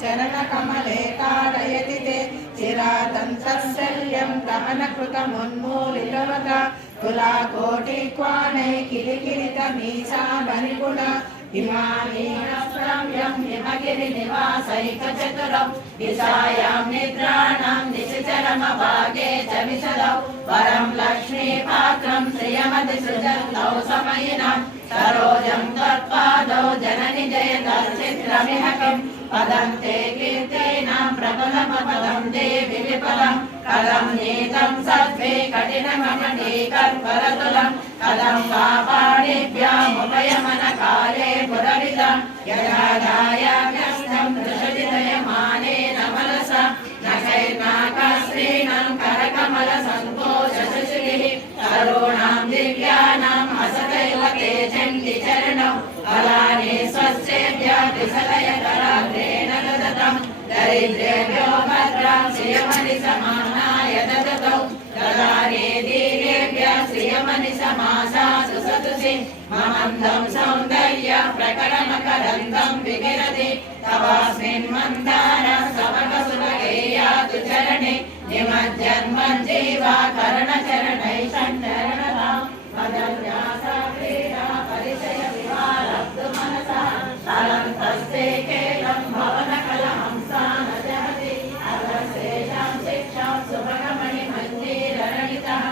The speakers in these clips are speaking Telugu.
चरणकमले ताडयति ते चिरातन्तशल्यं दमनकृतमुन्मूलितवता तुलाकोटिक्वाणै किलिकिलितमीशाबलिगुण हिमानीरस्रम्यं हिमगिरिनिवासैकचतुरं दिशायां निद्राणां निशिचरमभागे च विशदौ वरं लक्ष्मीपात्रं श्रियमतिसृजन्तौ समयिनां सरोजं तत्पादौ जननि जयदर्चित्रमिह किं पदं ते कीर्तीनां प्रबलमपदं देवि विफलं कदं नीतं सत्त्वे कठिनमणिकर्परतुलं कदं वा पाणिभ्यामुपयमनकाले पुरविदं यदादायाभ्यस्तं दृशदिदयमानेन मनसा नखैर्नाकस्त्रीणां करकमलसन्तोषशशिभिः तरूणां दिव्यानाम् असदैव ते चण्डिचरणौ फलानि स्वस्येभ्यः त्रिसलयकराग्रेण ददतं दरिद्रेभ्यो भद्रां श्रियमणिसमानाय ददतौ ददाने दीनेभ्यः श्रियमणिसमासासु सतुषि ममन्दं सौन्दर्य प्रकटमकरन्दं विकिरति तवास्मिन् मन्दारः समकसुभगेयातु चरणे निमज्जन्मञ्जीवा करणचरणैः सञ्चरणतां मदन्यासा क्रीडा परिचय विहारब्धु मनसा तलन्तस्ते केलं भवनकलहंसा न जहति अग्रश्रेषां शिक्षां सुभगमणिमञ्जीरणितः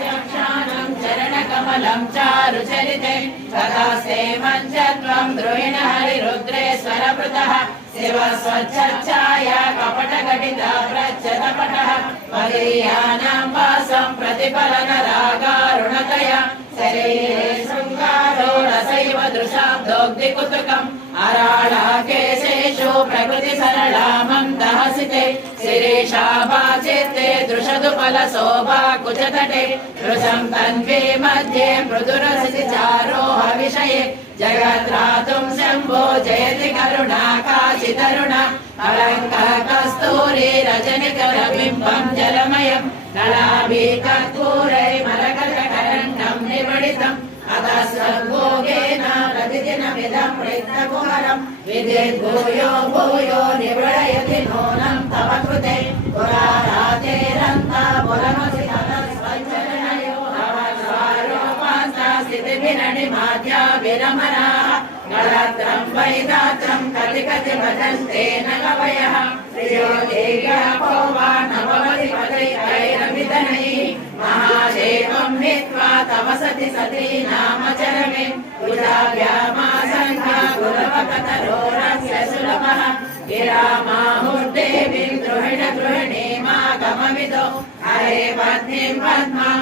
चक्षानं चरणकमलं चारुचरिते तदास्ते मञ्चत्वं द्रोहिणहरिरुद्रेश्वरभृतः शिवस्वच्छाया कपटघटिता प्रच्छदपटः मदीयानां वासं प्रतिफलनरागारुणतया शरीरे शृङ्गारो रसैव दृशाब्दोक्तिकुतुकम् अराळाकेशेषु प्रकृतिसरला मन्दहसिते शिरीषाभाचित्ते दृशदुपलशोभा कुचतटे दृशं तन्वी मध्ये मृदुरसिचारोह विषये जगद्रातुं शम्भो जयति करुणाकाशितरुण अलङ्कार कस्तूरी रजनिकरबिम्बं जलमयं कलाभिकर्पूरै मरकटकरण्डं निबडितम् अतस्वद्भोगेन प्रतिदिनमिदं प्रयत्नकुहरं विद्युद्भूयो भूयो निबडयति नूनं तव कृते पुरारातेरन्ता पुरमसि ततस्वच्चरणयो हवस्वारोपान्ता स्थितिभिरणिमाद्या विरमणाः गलत्रं वैदात्रं कति कति भजन्ते न कवयः प्रियो देव्यापो वा नवमति पदैरभिधनैः महादेवं हित्वा तव सति सती नामचरमे पूजाभ्यामासङ्गा गुरवकतरोरस्य सुलभः गिरामाहुर्देवीं गृहिणीमागमविदो हरे पत्नीं पद्मां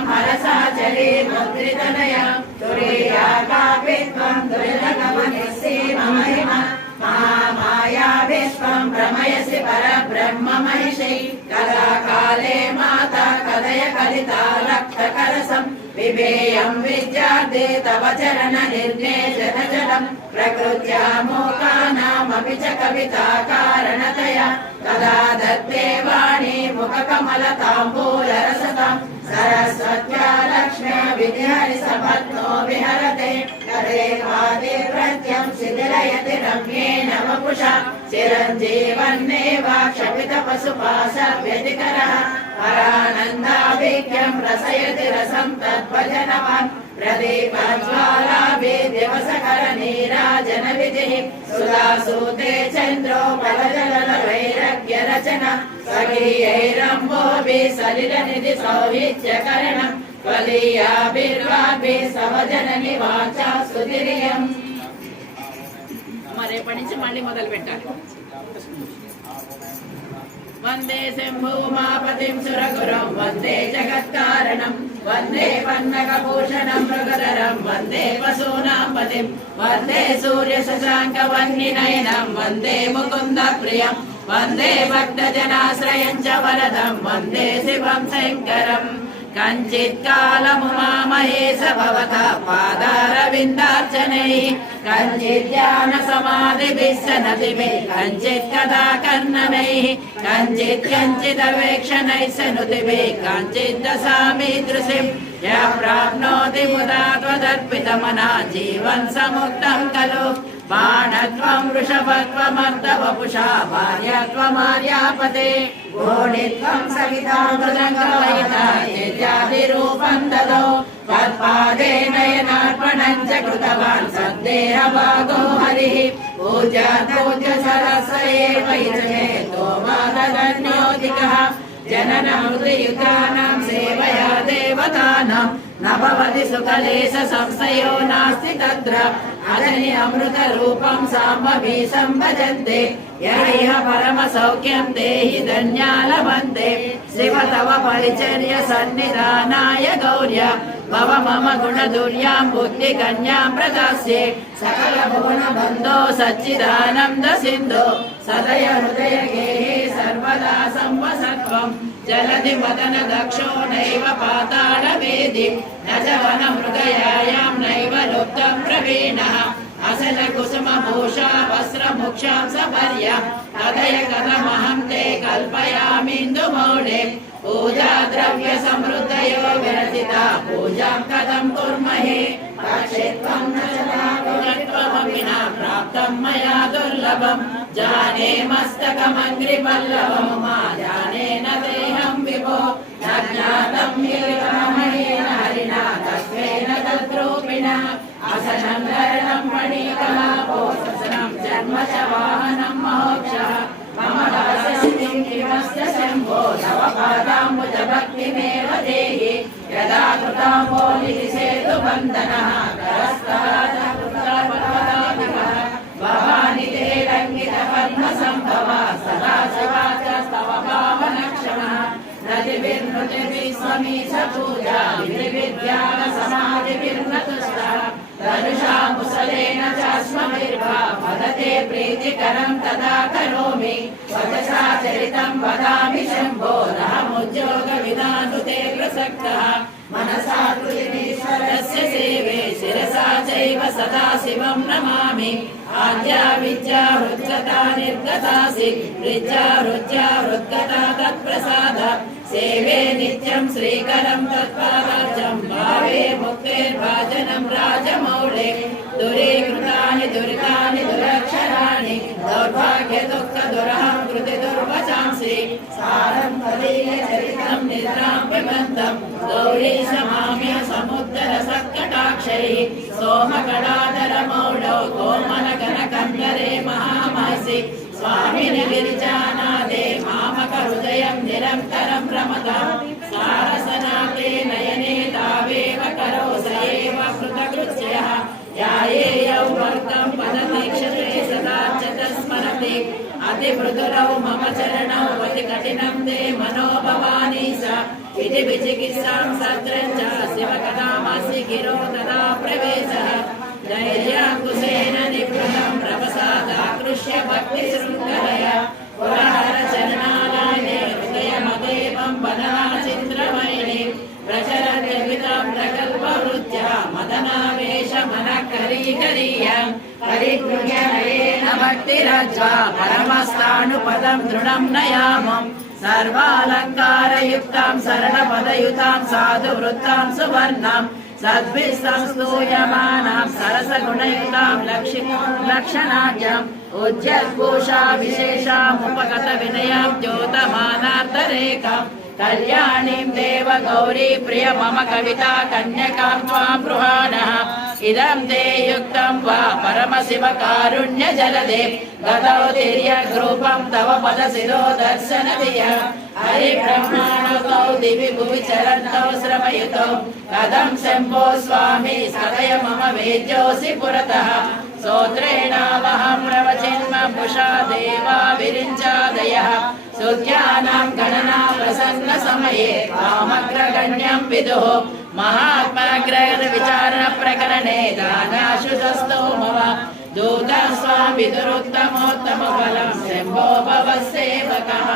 हरसाचरीमुद्रितनयां तुरीयाकापित्वं दुरितगमनिस्सीममहिमा महामाया विश्वं भ्रमयसि परब्रह्म महिषी कदा काले माता कदय कलिता लक्षकरसं विभेयं विद्यार्थे तव चरण निर्देशन जलं प्रकृत्या मोकानामपि च कविता कारणतया कदा दत्ते वाणी मुखकमलताम्बूलरसतां सरस्वत्या लक्ष्म्या विधिहरिसपत्नो विहरते करेवादिव्रत्यं शिथिलयति रम्येण वपुषा चिरञ्जीवन्नेव क्षपितपशुपाशव्यतिकरः परानन्दाभिज्ञं रसयति रसं तद्भजनवान् प्रदीपज्वालाभिः दिवसकरनीराजनविधिः सुधासूते चन्द्रोपलजलवैरग्यरचना स्वकीयैरम्भोभिः सलिलनिधिसौविध्यकरणं त्वदीयाभिर्वाभिः सवजननि वाचा सुतिर्यम् రేపటి నుంచి మళ్ళీ మొదలు పెట్టాలి. వందే శంభూమాపతిం సురగురం వందే జగత్కారణం వందే పన్నగభూషణం మృగధరం వందే పశూనాం పతిం వందే సూర్య శశాంక వహ్నినయనం వందే ముకుంద ప్రియం వందే భక్తజనాశ్రయం చ వరదం వందే శివం శంకరం కంచిత్ కాలము మామహేశ భవతః పాదారవిందార్చనైః కంచిత్ ధ్యాన సమాధిభిః సనతిభిః కంచిత్ కథా కర్ణనైః కంచిత్ కంచిదవేక్షణైః సనుతిభిః కంచిత్ దశామి దృశిం యః ప్రాప్నోతి ముదా త్వదర్పితమనా జీవన్ సముక్తం ఖలు बाणत्वं वृषभत्वमर्दवपुषा भार्यात्वमार्यापते घोणित्वं सविता मृदङ्गवहिता चेत्यादिरूपं ददौ तत्पादे नयनार्पणं च कृतवान् सद्देहभागो हरिः पूज्य सरस एव इतो वादधन्योऽधिकः जननमृतयुतानां सेवया देवतानां न भवति सुखलेश संशयो नास्ति तत्र अजनि अमृत रूपं साम्बभीषं भजन्ते यैह परम सौख्यं देहि धन्या लभन्ते शिव तव परिचर्य सन्निधानाय गौर्य भव मम गुणदुर्यां बुद्धिकन्यां प्रदास्ये सकल भुवन बन्धो सच्चिदानन्द सिन्धो सदय हृदय गेहे सर्वदा संवसत्वं जलधि मदन दक्षो नैव पातालवेदि न च वनमृगयायां नैव लुप्तं प्रवीणः असल कुसुमभूषा वस्त्रमुक्षां सपर्य तदय कथमहं ते कल्पयामीन्दुमौले पूजा द्रव्य समृद्धयो विरचिता पूजां कथं कुर्महे पक्षित्वं न चलात्वमपि न प्राप्तं मया दुर्लभं जाने मस्तकमङ्घ्रिपल्लवं मा जाने न देहं विभो न ज्ञातं विरमहेन हरिणा तत्त्वेन तद्रूपिणा असनं धरणं मणिकलापो ससनं जन्म च वाहनं मोक्षः मम दास्यं किमस्य शम्भो तव पादाम्बुजभक्तिमेव देहि यदा कृताम्बोलिसेतुबन्धनः करस्तः भवानि ते रङ्गितपद्मसम्भवा सदा शिवाचस्तव पावनक्षमः नदिभिर्नृतिभिस्वमीश पूजा विधिविद्यानसमाधिभिर्नतुष्टः धनुषा मुसलेन चाश्मभिर्वा वदते प्रीतिकरं तदा करोमि वचसा चरितं वदामि शम्भो रहमुद्योगविदानुते प्रसक्तः मनसा कृतिमीश्वरस्य सेवे शिरसा चैव सदा शिवं नमामि आद्या विद्या हृद्गता निर्गतासि ऋज्या हृद्गता तत्प्रसाद सेवे नित्यं श्रीकरं तत्पादाब्जं भावे मुक्तेर्भाजनं राजमौळे दुरीकृतानि दुरितानि दुरक्षराणि दौर्भाग्य दुःख दुरहं कृति दुर्वचांसि सारं तदीयचरितं निद्रां पिबन्तं गौरीश माम्य समुद्र सत्कटाक्षैः सोमकडाधरमौढौ कोमलकनकन्दरे महामहसि स्वामिनि गिरिजानादे मामकहृदयं निरन्तरं रमतां सारसनाते नयने तावेव करो स एव कृतकृत्यः ध्यायेयौ वर्तं पदतीक्षते सदा च तस्मरति अतिमृदुरौ मम चरणौ अति कठिनं ते मनो भवानी स इति विचिकित्सां सत्रं च शिवकथामसि गिरो तदा प्रवेशः धैर्याकुशेन निवृतं प्रवसादाकृष्य भक्तिशृङ्खलया पुरहरचरणालये हृदयमदेवं वदनाचिन्द्रमयिनि प्रचरत्यभितां प्रकल्पवृत्त्या मदनावेशमनकरीकरीयं परिगृह्य नयेन भक्तिरज्वा परमस्थाणुपदं दृढं नयामं सर्वालङ्कारयुक्तां शरणपदयुतां साधुवृत्तां सुवर्णां सद्भिः संस्तूयमानां सरसगुणयुक्तां लक्षणाढ्यम् उज्जद्भूषा विशेषामुपगतविनयां द्योतमानार्धरेखां कल्याणीं देव गौरी प्रिय मम कविता कन्यकां त्वां बृहाणः इदं ते युक्तं वा परमशिवकारुण्यजलदे गतौ तिर्यग्रूपं तव पदशिरो दर्शनधिया हरिब्रह्माणौ दिवि भुवि चरन्तौ श्रमयुतौ कथं शम्भो स्वामी सदय मम वेद्योऽसि पुरतः स्तोत्रेणावहं प्रवचिन्मभुषा देवा विरिञ्चादयः सुध्यानां गणना प्रसन्न समये वामग्रगण्यं विदुः महात्मनग्रहविचारण प्रकरणे दानाशु दस्तो मम दूतः स्वां विदुरुत्तमोत्तमफलं शम्भो भवः सेवकः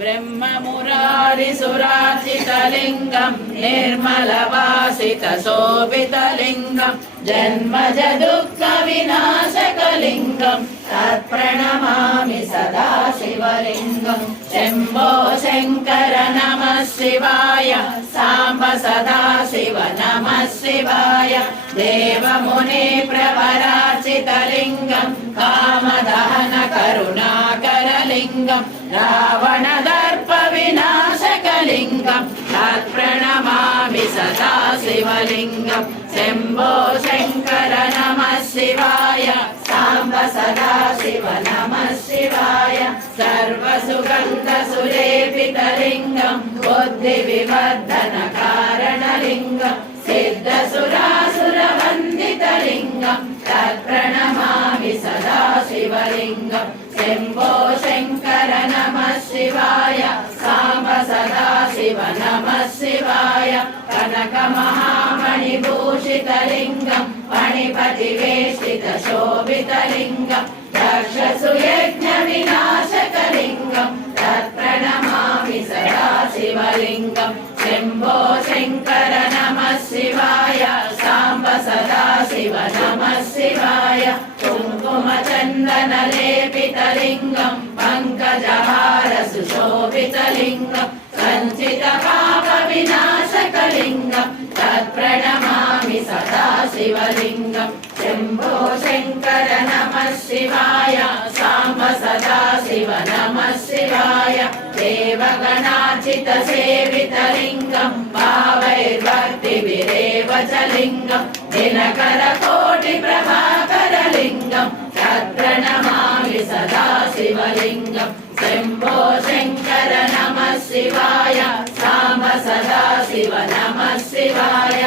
ब्रह्ममुरारिसुरार्चितलिङ्गं निर्मलवासितशोभितलिङ्गं जन्मज दुःखविनाशकलिङ्गं तत्प्रणमामि सदा शिवलिङ्गं शम्भो शङ्कर नमः शिवाय साम्ब सदा शिव नमः शिवाय देवमुनि प्रवरार्चितलिङ्गं कामदहन करुणाकरलिङ्गं रावणदर्पविनाशकलिङ्गं तत्प्रणमामि सदा शिवलिङ्गं शम्भो शङ्कर नमः शिवाय साम्ब सदा शिव नमः शिवाय सर्वसुगन्धसुलेपितलिङ्गं बुद्धिविवर्धनकारणलिङ्गं सिद्धसुरासुरवन्दितलिङ्गं तत्प्रणमामि सदा शिवलिङ्गं शम्भो शङ्कर नमः शिवाय साम्ब सदा शिव नमः शिवाय कनकमहामणिभूषितलिङ्गं मणिपतिवेष्टितशोभितलिङ्गं दक्षसुयज्ञविनाशकलिङ्गं तत्प्रणमामि सदा शिवलिङ्गं शम्भो शङ्कर नमः शिवाय साम्ब सदा शिव नमः शिवाय कुङ्कुमचन्दनलेपितलिङ्गं पङ्कजहार सुशोभितलिङ्गं सञ्चितपापविनाशकलिङ्गं तत्प्रणमामि सदा शिवलिङ्गं शम्भो शङ्कर नमः शिवाय साम्ब सदा शिव नमः शिवाय देवगणार्चितसेवितलिङ्गं भावैर्भक्तिभिरेव च लिङ्गं दिनकरकोटिप्रभाकरलिङ्गं तत्प्रणमामि सदा शिवलिङ्गं शम्भो शङ्कर नमः शिवाय साम्ब सदा शिव नमः शिवाय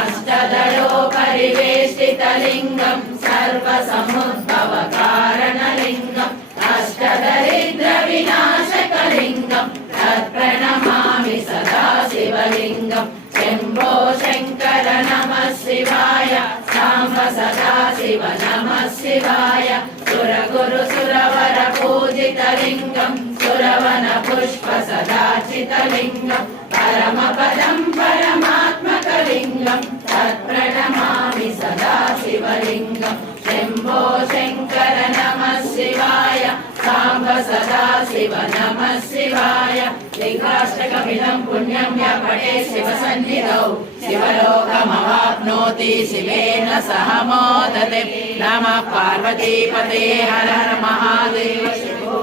अष्टदलोपरिवेष्टितलिङ्गं सर्वसमुद्भवकारणलिङ्गं अष्टदरिद्रविनाशकलिङ्गं तत्प्रणमामि सदा शिवलिङ्गं शम्भो शङ्कर नमः शिवाय साम्ब सदा शिव नमः शिवाय सुरगुरुसुरवरपूजितलिङ्गं सुरवनपुष्पसदार्चितलिङ्गं परमपदं परमात्मकलिङ्गं तत्प्रणमामि सदा शिवलिङ्गं शम्भो शङ्कर नमः शिवाय साम्ब सदा शिव नमः शिवाय लिङ्गाष्टकमिदं पुण्यं य पठे शिवसन्निधौ शिवलोकमवाप्नोति शिवेन सह मोदते नमः पार्वतीपते हर हर महादेव शिवो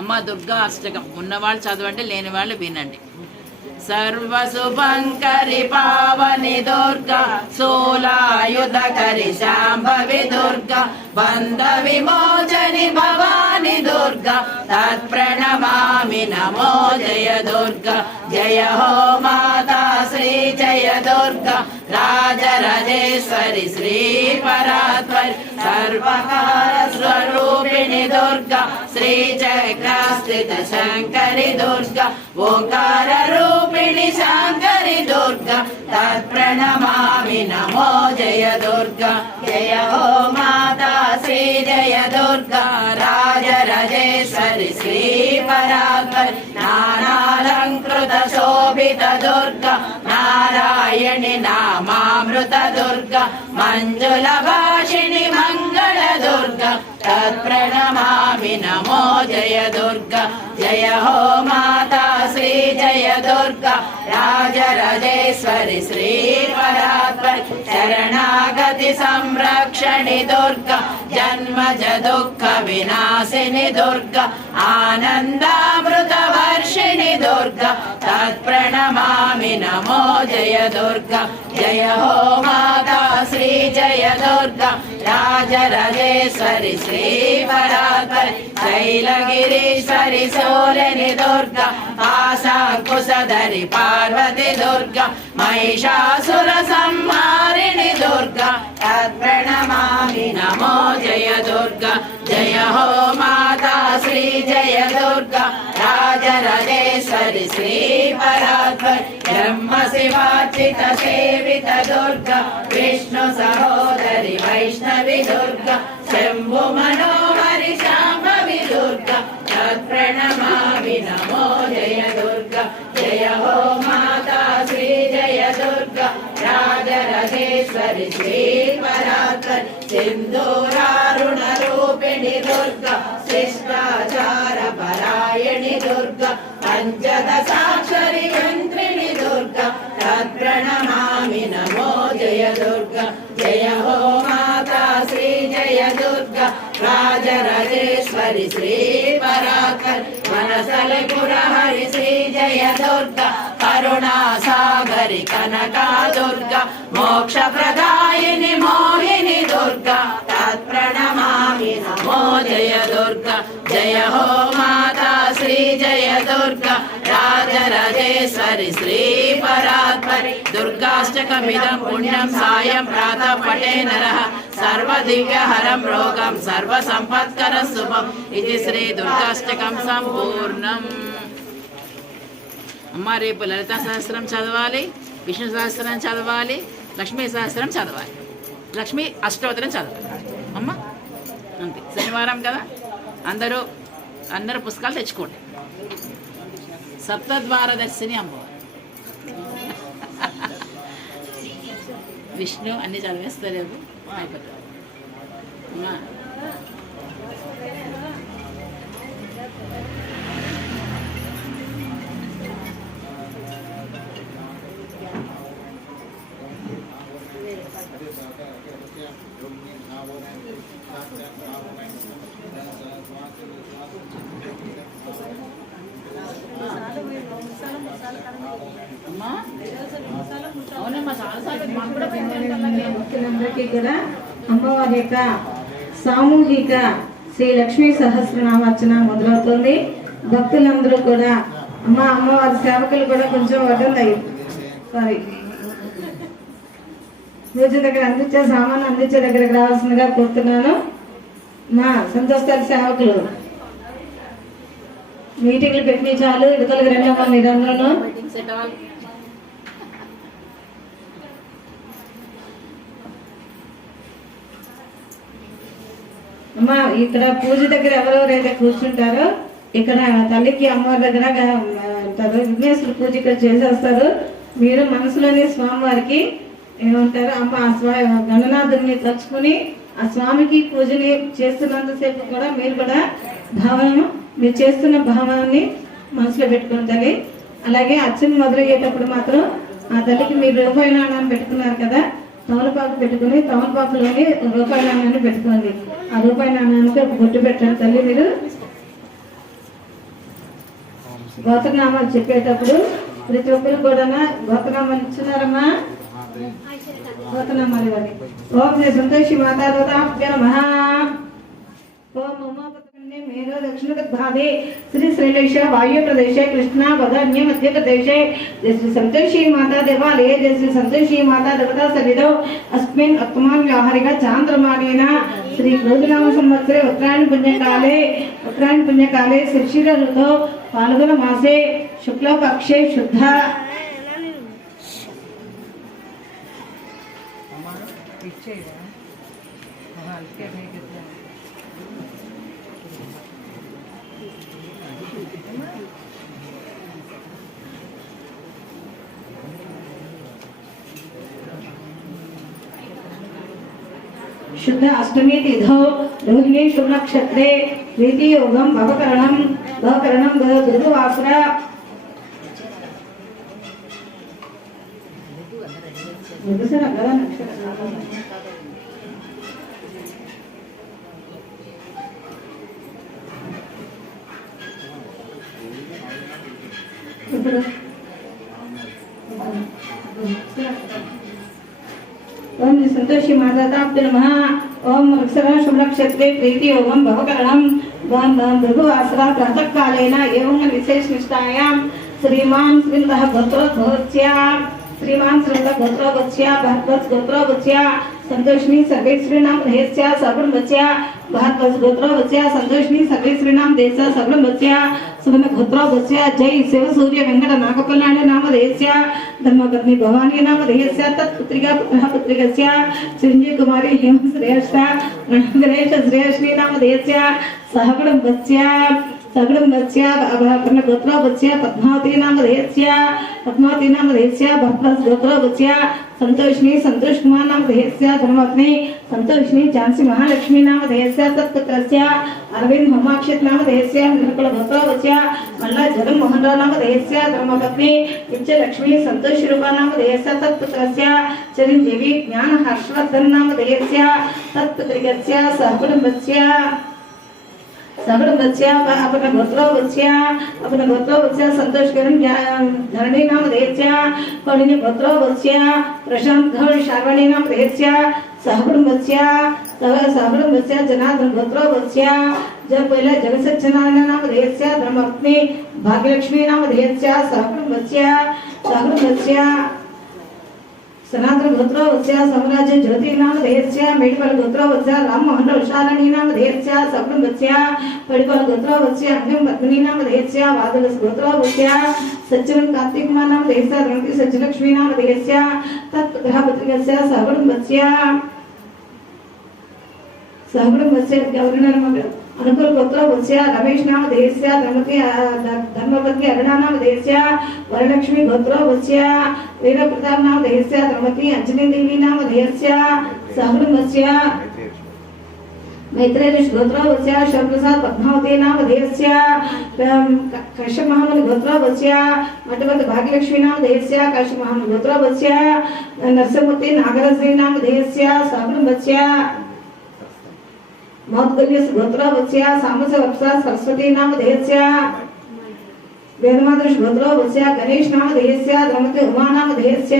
అమ్మ దుర్గా అష్టకం ఉన్నవాళ్ళు చదవండి లేని వాళ్ళు వినండి सर्वसुभंकरि पावनि दुर्गा शूलायुधकरि शाम्भवि दुर्गा बन्ध विमोचनि भवानि दुर्गा तत्प्रणमामि नमो जय दुर्गा जय हो माता श्री जय दुर्गा राजराजेश्वरि श्री परात्परि सर्वकार स्वरूपिणि दुर्गा श्री चक्रस्थित शङ्करि दुर्गा ओंकार रूपिणि शङ्करि दुर्गा तत्प्रणमामि नमो जय दुर्गा जय हो माता श्री जय दुर्गा राजराजेश्वरि श्री परात्परि नानालङ्कृत शोभित दुर्गा नारायणि नामामृत दुर्गा मंजुल भाषिणि मंगल दुर्गा तत्प्रणमामि नमो जय दुर्गा जय हो माता श्री जय दुर्गा राजराजेश्वरि श्री परात्परि शरणागति संरक्षणि दुर्गा जन्मज दुःख विनाशिनि दुर्गा आनन्दामृत वर्षिणि दुर्गा तत्प्रणमामि नमो जय दुर्गा जय हो माता श्री जय दुर्गा राजराजेश्वरि श्री परात्परि शैलगिरीश्वरि शूलिनि दुर्गा आशाकुशधरि पार्वती दुर्गा महिषासुर संहारिणि दुर्गा तत्प्रणमामि नमो जय दुर्गा जय हो माता श्री जय दुर्गा राजराजेश्वरि श्री परात्परि ब्रह्म शिवार्चित सेवित दुर्गा विष्णु सहोदरि वैष्णवी दुर्गा शंभु मनोहरि शाम्भवी दुर्गा प्रणमामि नमो जय दुर्गा जय हो माता श्री जय दुर्गा राजराजेश्वरी श्री परात्परि सिंधूरारुण रूपिणि दुर्गा शिष्टाचार परायणि दुर्गा पंचदशाक्षरी यंत्रिणि दुर्गा तत्प्रणमामि नमो जय दुर्गा जय हो माता श्री जय दुर्गा राजराजेश्वरी श्री परात्परि वनस्थलिपुरहरि श्री जय दुर्गा करुणा सागरि कनका दुर्गा मोक्ष प्रदायिनि मोहिनी दुर्गा तत्प्रणमामि नमो जय दुर्गा जय हो माता श्री जय दुर्गा राजराजेश्वरी श्री परात्परि दुर्गाष्टकमिदं पुण्यं सायं प्रातः पठे नरः सर्वदिव्यहरं रोगं सर्वसम्पत्करं शुभम् इति श्री दुर्गाष्टकं सम्पूर्णम्। అమ్మ రేపు లలితా సహస్రం చదవాలి, విష్ణు సహస్రం చదవాలి, లక్ష్మీ సహస్రం చదవాలి, లక్ష్మీ అష్టోత్తరం చదవాలి అమ్మ. అంతే, శనివారం కదా, అందరూ పుస్తకాలు తెచ్చుకోండి. సప్తద్వారదర్శిని అమ్మవారు విష్ణు అన్ని చదివేస్తారు అయిపోతుంది. భక్తులందరికీ కూడా అమ్మవారి యొక్క సామూహిక శ్రీ లక్ష్మీ సహస్రనామార్చన మొదలవుతుంది. భక్తులందరూ కూడా అమ్మవారి సేవకులు కూడా కొంచెం వడ్డన్నాయి, సారీ పూజ దగ్గర అందించే సామాను అందించే దగ్గరకు రావాల్సిందిగా కోరుతున్నాను. మా సంతోషాల సేవకులు మీటింగ్లు పెట్టిన చాలు, ఇవతలకు రెండమ్మా మీరందరూ. అమ్మా ఇక్కడ పూజ దగ్గర ఎవరెవరైతే కూర్చుంటారో ఇక్కడ తల్లికి అమ్మవారి దగ్గర విఘ్నేశ్వర పూజ ఇక్కడ చేసేస్తారు. మీరు మనసులోని స్వామివారికి ఏమంటారు అమ్మ గణనాథుని తలుచుకుని ఆ స్వామికి పూజని చేస్తున్నంతసేపు కూడా మీరు కూడా మీరు చేస్తున్న భావాన్ని మనసులో పెట్టుకుని తల్లి. అలాగే అర్చన మొదలయ్యేటప్పుడు మాత్రం ఆ తల్లికి మీరు రూపాయి నాణాన్ని పెట్టుకున్నారు కదా, తమలపాకు పెట్టుకుని తమలపాకులోని రూపాయి నాణాన్ని పెట్టుకోండి. ఆ రూపాయి నాణానికి ఒక బొట్టు పెట్టండి తల్లి. మీరు గోత్రనామాలు చెప్పేటప్పుడు ప్రతి ఒక్కరు కూడా గోత్రనామాలు ఇచ్చున్నారమ్మా, గోత్రనామాలు ఇవ్వండి. ఓం శ్రీ సంతోషి మాతా నమః. ఓం ఉమాపతి మేరో దక్షిణ భాగే श्री श्रीलेश वायु प्रदेश कृष्णा बदान्य मध्य प्रदेश जैसे संतोषी माता देवालय जैसे संतोषी माता देवता सविधौ अस्मिन् वर्तमान व्यावहारिक चांद्रमानेन श्री क्रोधनाम संवत्सरे उत्तरायण पुण्यकाले शिशिर ऋतौ फाल्गुन मासे शुक्ल पक्षे शुद्ध शुद्ध अष्टमी तिथौ रोहिणी शुभ नक्षत्रे प्रीति योगम भवकरणम गुरुवासरा ओम संतोषी माता नमः। ओम अक्षरा शुभ नक्षत्रे प्रीति योगम भवकरणम भृगुवासरा प्रातः कालेन एवं विशेष निष्ठायां श्रीमान श्रीमदः गोत्रोद्भवत्या भारद्वाज गोत्रोद्भवत्या संतोषिनी सर्वेश्वरीनाम देशस्य सर्वमत्या भारद्वाज गोत्रोद्भवत्या संतोषिनी सर्वेश्वरीनाम देशस्य सर्वमत्या सुमन गोत्रोद्भवत्या जय शिव सूर्य वेंकट नागपल्लाण्य नाम देशस्य धर्मपत्नी भवानी नाम देशस्य तत्पुत्रिका पुत्रः पुत्रिकस्य चिरंजीव कुमारी हेम श्रेष्ठ गणेश श्रेष्ठी नाम देशस्य सहकुटुम्बस्य सगुणमत्स्य गोत्रोपत्स्य पद्मावती नाम देहस्य भरद्वाज गोत्रोपत्स्य संतोषिनी संतोष कुमार नाम देहस्य धर्मपत्नी संतोषिनी झांसी महालक्ष्मी नाम देहस्य तत्पुत्रस्य अरविंद होमाक्षित नाम देहस्य निर्कुल गोत्रोपत्स्य मल्ला जगन मोहन राव नाम देहस्य धर्मपत्नी लक्ष्मी संतोष रूपा नाम देहस्य तत्पुत्रस्य चिरंजीवी ज्ञान हर्षवर्धन नाम देहस्य तत्पुत्रिकस्य सहकुटुंबस्य अपने गोत्रोपत्स्य संतोष करण धरणी नाम देहस्य कौंडिन्य गोत्रोपत्स्य प्रशांत घोष शार्वणी नाम देहस्य सहकुटुंबस्य जनार्दन गोत्रोपत्स्य जब पहले जगत सच्चिदानंद नाम देहस्य धर्मपत्नी भाग्यलक्ष्मी नाम देहस्य सहकुटुंबस्य सनातन गोत्रोपत्स्य साम्राज्य ज्योति नाम देहस्य मेडिकल गोत्रोपत्स्य राम मोहन उषाराणी नाम देहस्य सहकुटुंबस्य पडिकल गोत्रोपत्स्य अंगम पद्मिनी नाम देहस्य वादलस गोत्रोपत्स्य सच्चिदानंद कार्तिक कुमार नाम देहस्य धर्मपत्नी सच्चिलक्ष्मी नाम देहस्य तत्पुत्रस्य सहकुटुंबस्य गवर्नर अनुकूल गोत्रोपत्स्य रमेश नाम देहस्य धर्मपत्नी अरुणा नाम देहस्य वरलक्ष्मी गोत्रोपत्स्य वीरप्रताप नाम देहस्य धर्मपत्नी अंजनी देवी नाम देहस्य सहकुटुंबस्य मैत्रेय गोत्रोपत्स्य शिवप्रसाद पद्मावती नाम देहस्य कश्यप महामुनि गोत्रोपत्स्य मठवत भाग्यलक्ष्मी नाम देहस्य कश्यप महामुनि गोत्रोपत्स्य नरसिंहमूर्ति नागराज नाम देहस्य सहकुटुंबस्य मौद्गल्यस गोत्रोपत्स्य सामस वत्सा सरस्वती नाम देहस्य वेदमातृष गोत्रोपत्स्य गणेश नाम देहस्य धर्मपत्नी उमा नाम देहस्य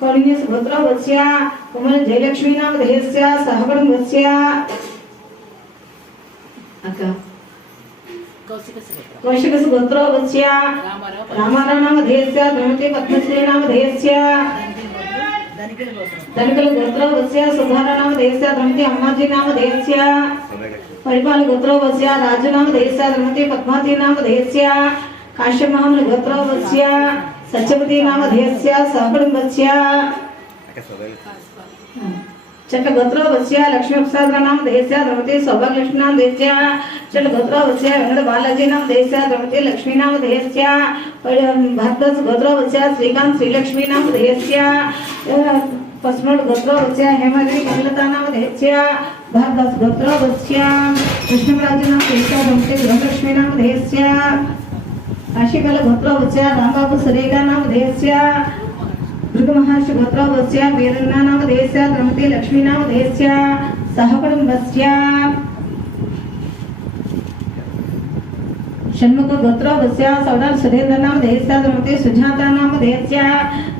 कौंडिन्यस गोत्रोपत्स्य कुमार जयलक्ष्मी नाम देहस्य सहकुटुंबस्य कौशिकस गोत्रोपत्स्य रामाराव नाम देहस्य धर्मपत्नी पद्मश्री नाम देहस्य धनिकल गोत्रोपत्स्य सुधारा नाम देहस्य धर्मपत्नी अम्माजी नाम देहस्य परिपाल गोत्रोपत्स्य राजू नाम देहस्य धर्मपत्नी पद्मावती नाम देहस्य काश्यप महामुनि गोत्रोपत्स्य सत्यवती नाम देहस्य सहकुटुंबस्य चट गोत्रोपत्स्य लक्ष्मी प्रसाद नाम देहस्य धर्मपत्नी सौभाग्यलक्ष्मी नाम देहस्य चट गोत्रोपत्स्य वेंकट बालाजी नाम देहस्य धर्मपत्नी लक्ष्मी नाम देहस्य भरद्वाज गोत्रोपत्स्य श्रीकांत श्रीलक्ष्मी नाम देहस्य पस्मोड गोत्रोपत्स्य हेमगिरी कमलता नाम देहस्य भरद्वाज गोत्रोपत्स्य कृष्णराज नाम देहस्य धर्मपत्नी गृहलक्ष्मी नाम देहस्य काशीकल गोत्रोपत्स्य रामबाबू सुरेगा नाम देहस्य भृगु महर्षि गोत्रोपत्स्य वीरन्ना नाम देहस्य धर्मपत्नी लक्ष्मी नाम देहस्य सहकुटुंबस्य षण्मुख गोत्रोपत्स्य सौदार सुरेंद्र नाम देहस्य धर्मपत्नी सुजाता नाम देहस्य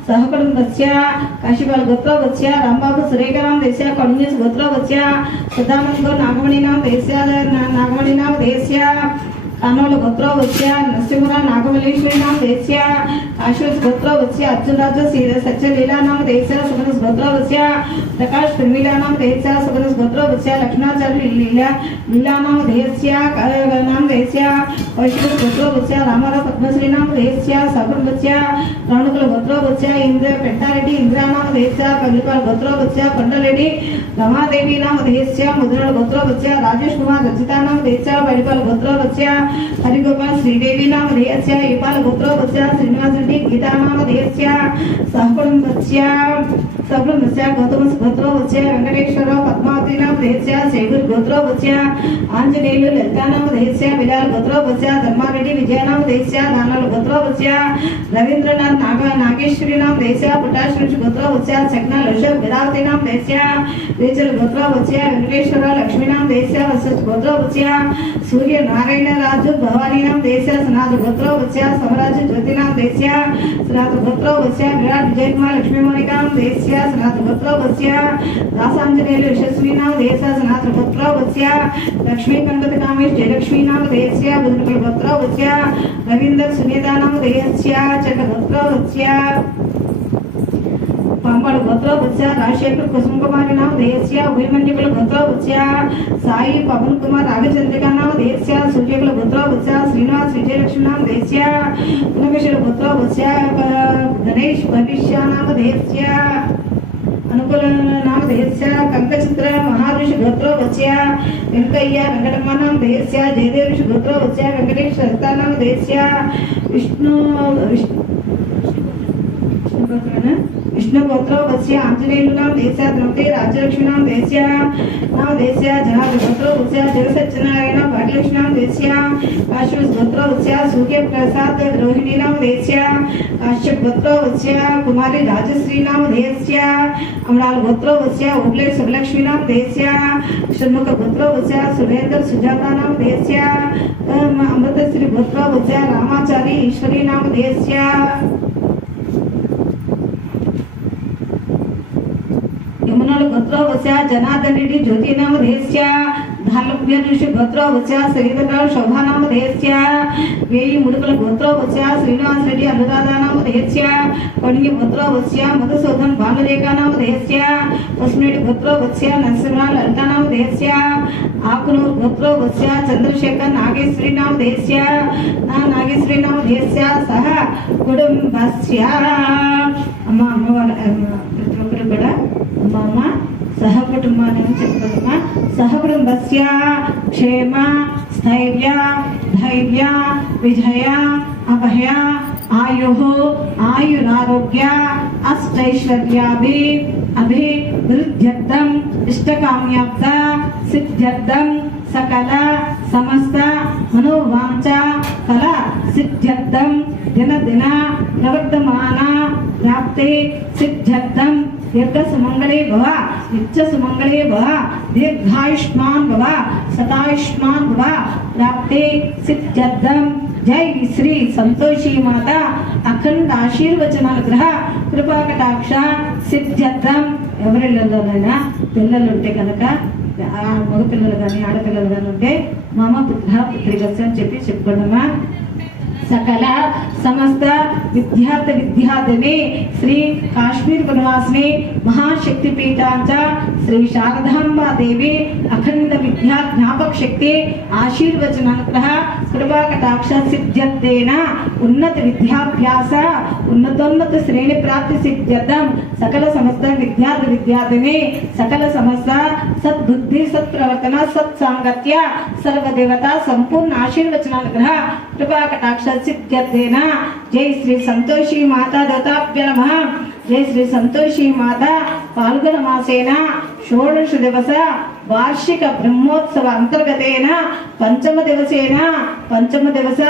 सहकुटुंबस्य काशीपाल गोत्रोपत्स्य रामबाबू सुरेखा नाम देहस्य कौंडिन्यस गोत्रोपत्स्य सदानंद नागमणि नाम देहस्य कानोल गोत्रोपत्स्य नरसिंहराव नागमल्लेश्वरी नाम देहस्य काशीवस गोत्रोपत्स्य अर्जुन राज सत्यलीला नाम देहस्य सुगनस गोत्रोपत्स्य प्रकाश प्रमीला नाम देहस्य सुगनस गोत्रोपत्स्य लक्ष्मणाचार्य लीला नाम देहस्य वैष्णव गोत्रोपत्स्य रामाराव पद्मश्री नाम देहस्य सहकुटुंबस्य राणुकुल गोत्रोपत्स्य इंद्र पेट्टारेड्डी इंद्रा नाम देहस्य कलिपाल गोत्रोपत्स्य पंडलेड्डी रमादेवी नाम देहस्य मुद्रल गोत्रोपत्स्य राजेश कुमार रचिता नाम देहस्य बड़िपाल गोत्रोपत्स्य हरिगोपाल श्रीदेवी नाम देहस्य इपाल गोत्रोपत्स्य श्रीनिवास रेड्डी गीता नाम देहस्य सहकुटुंबस्य गौतम गोत्रोपत्स्य वेंकटेश्वर पद्मावती नाम देहस्य शेगूर गोत्रोपत्स्य आंजनेयुलु ललिता नाम देहस्य बिलाल गोत्रोपत्स्य धर्मारेड्डी विजय नाम देहस्य नानाल गोत्रोपत्स्य रवींद्रनाथ नागेश्वरी नाम देहस्य पुटाश्री गोत्रोपत्स्य चक्ना ऋषभ विरावती नाम देहस्य रेचल गोत्रोपत्स्य वेंकटेश्वर लक्ष्मी नाम देहस्य वसत गोत्रोपत्स्य सूर्य नारायण राजू भवानी नाम देहस्य सनात गोत्रोपत्स्य समराज ज्योति नाम देहस्य सनात गोत्रोपत्स्य विराट विजय कुमार लक्ष्मी मोनिका नाम देहस्य सनात गोत्रोपत्स्य दासांजनेयुलु यशस्वी नाम देहस्य सनात गोत्रोपत्स्य लक्ष्मी कंगत कामेश जयलक्ष्मी नाम देहस्य बुधनकुल गोत्रोपत्स्य रवींद्र सुनीता नाम देहस्य चट गोत्रोपत्स्य पांबाड़ गोत्रोपत्स्य राजशेखर कुसुम कुमार नाम देहस्य उभयमन्युकुल गोत्रोपत्स्य साई पवन कुमार राघचंद्रिका नाम देहस्य सूर्यकुल गोत्रोपत्स्य श्रीनिवास विजयलक्ष्मी नाम देहस्य पुनकेश्वर गोत्रोपत्स्य गणेश भविष्य नाम देहस्य अनुकूल नाम नाम देहस्य कंकचित्र महाऋषि गोत्रो वच्य वेंकయ్య వెంకటమ్మ नाम देहस्य जयदेव ऋषि गोत्रो वच्य वेंकटेश हस्ता नाम देहस्य विष्णु गोत्रो वच्य आंजनेय नाम देहस्य द्रौपदी राज्यलक्ष्मी नाम देहस्य जहाज गोत्रो वच्य जग सत्यनारायण भाग्यलक्ष्मी नाम देहस्य काश्यप गोत्रो वच्य सूर्य प्रसाद रोहिणी नाम देहस्य काश्यप गोत्रो वच्य कुमारी राजश्री नाम देहस्य अमराल गोत्रो वच्य उगले सुभलक्ष्मी नाम देहस्य षण्मुख गोत्रो वच्य सुरेंद्र सुजाता नाम देहस्य अमृतश्री गोत्रो वच्य रामाचारी ईश्वरी नाम देहस्य यमुना गोत्रो वच्य जनार्दन रेड्डी ज्योति नाम देहस्य धालभ्य ऋषि गोत्रो वच्य श्रीधर शोभा नाम देहस्य वेयि मुडुकल गोत्रो वच्य श्रीनिवास रेड्डी अनुराधा नाम देहस्य कणिगे गोत्रो वच्य मधुसूदन भानुरेखा नाम देहस्य पस्मेडी गोत्रो वच्य नरसिंह ललिता नाम देहस्य आकुनूर गोत्रो वच्य चंद्रशेखर नागेश्वरी नाम देहस्य नागेश्वरी नाम देहस्य सह कुटुंबस्य अम्म ప్రతి ఒక్కరు కూడా అమ్మ సహ కుటుంబాన్ని చెప్పుకోదమ్మా సహ కుటుంబస్య క్షేమ స్థైర్య ధైర్య విజయ అభయ ఆయురారోగ్య అష్టైశ్వర్యాభి అభివృద్ధ్యర్థం ఇష్టకామ్యార్థ సిద్ధ్యర్థం सकल समस्त मनोवांच फल सिद्ध्यर्थम दिन दिन प्रवर्तमान प्राप्ते सिद्ध्यर्थम दीर्घ सुमंगले भव नित्य सुमंगले भव दीर्घायुष्मान भव सतायुष्मान भव प्राप्ते सिद्ध्यर्थम जय श्री संतोषी माता अखंड आशीर्वचनाल ग्रह कृपा कटाक्ष सिद्ध्यर्थम ఎవరిళ్ళలోనైనా పిల్లలు ఉంటే కనుక మగ పిల్లలు కానీ ఆడపిల్లలు కానీ ఉంటే మమ పుత్ర పుత్రికస్య అని చెప్పుకోండమ్మా सकल समस्त विद्यार्थिनी श्री काश्मीर वनवासिनी महाशक्ति पीठांचा श्री शारदांबा देवी अखंड विद्या ज्ञापक शक्ति आशीर्वचन अनुग्रह कृपा कटाक्ष सिद्ध्यर्थेन उन्नत विद्याभ्यास उन्नतोन्नत श्रेणी प्राप्ति सिद्ध्यर्थम सकल समस्त विद्यार्थिनी सकल समस्त सद्बुद्धि सत्प्रवर्तन सत्सांगत्य सर्वदेवता संपूर्ण आशीर्वचन अनुग्रह कृपा कटाक्ष सिद्ध्यर्थेन जय श्री संतोषी माता दत्ताभ्य नमः जय श्री संतोषी माता फाल्गुन मासेन षोडश दिवस वार्षिक ब्रह्मोत्सव अंतर्गतेन पंचम दिवस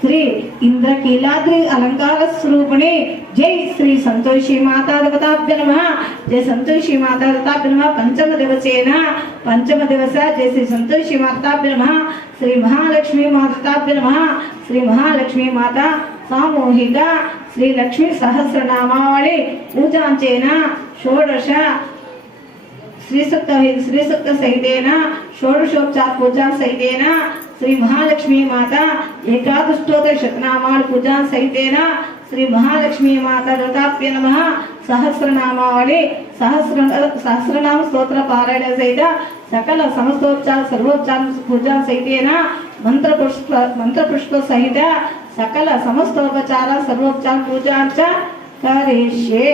श्री इंद्रकीलाद्रि अलंकार स्वरूपिणी जय श्री संतोषी माता दत्ताभ्य नमः जय संतोषी माता दत्ताभ्य नमः पंचम दिवस जय श्री संतोषी माताभ्य नमः श्री महालक्ष्मी माताभ्य नमः श्री महालक्ष्मी माता सामूहिक श्री लक्ष्मी सहस्रनामावली पूजांचेन षोडश श्रीसूक्त सहितेन षोडशोपचार पूजा सहितेन श्री महालक्ष्मी माता एकादशोत्तर शतनामावली पूजा सहितेन श्री महालक्ष्मी माता दत्ताभ्य नमः सहस्रनामावली सहस्रनाम स्तोत्र पारायण सहित सकल समस्तोपचार सर्वोपचार पूजा सहितेन मंत्र पुष्प सहित सकल समस्तोपचार सर्वोपचार पूजा करिष्ये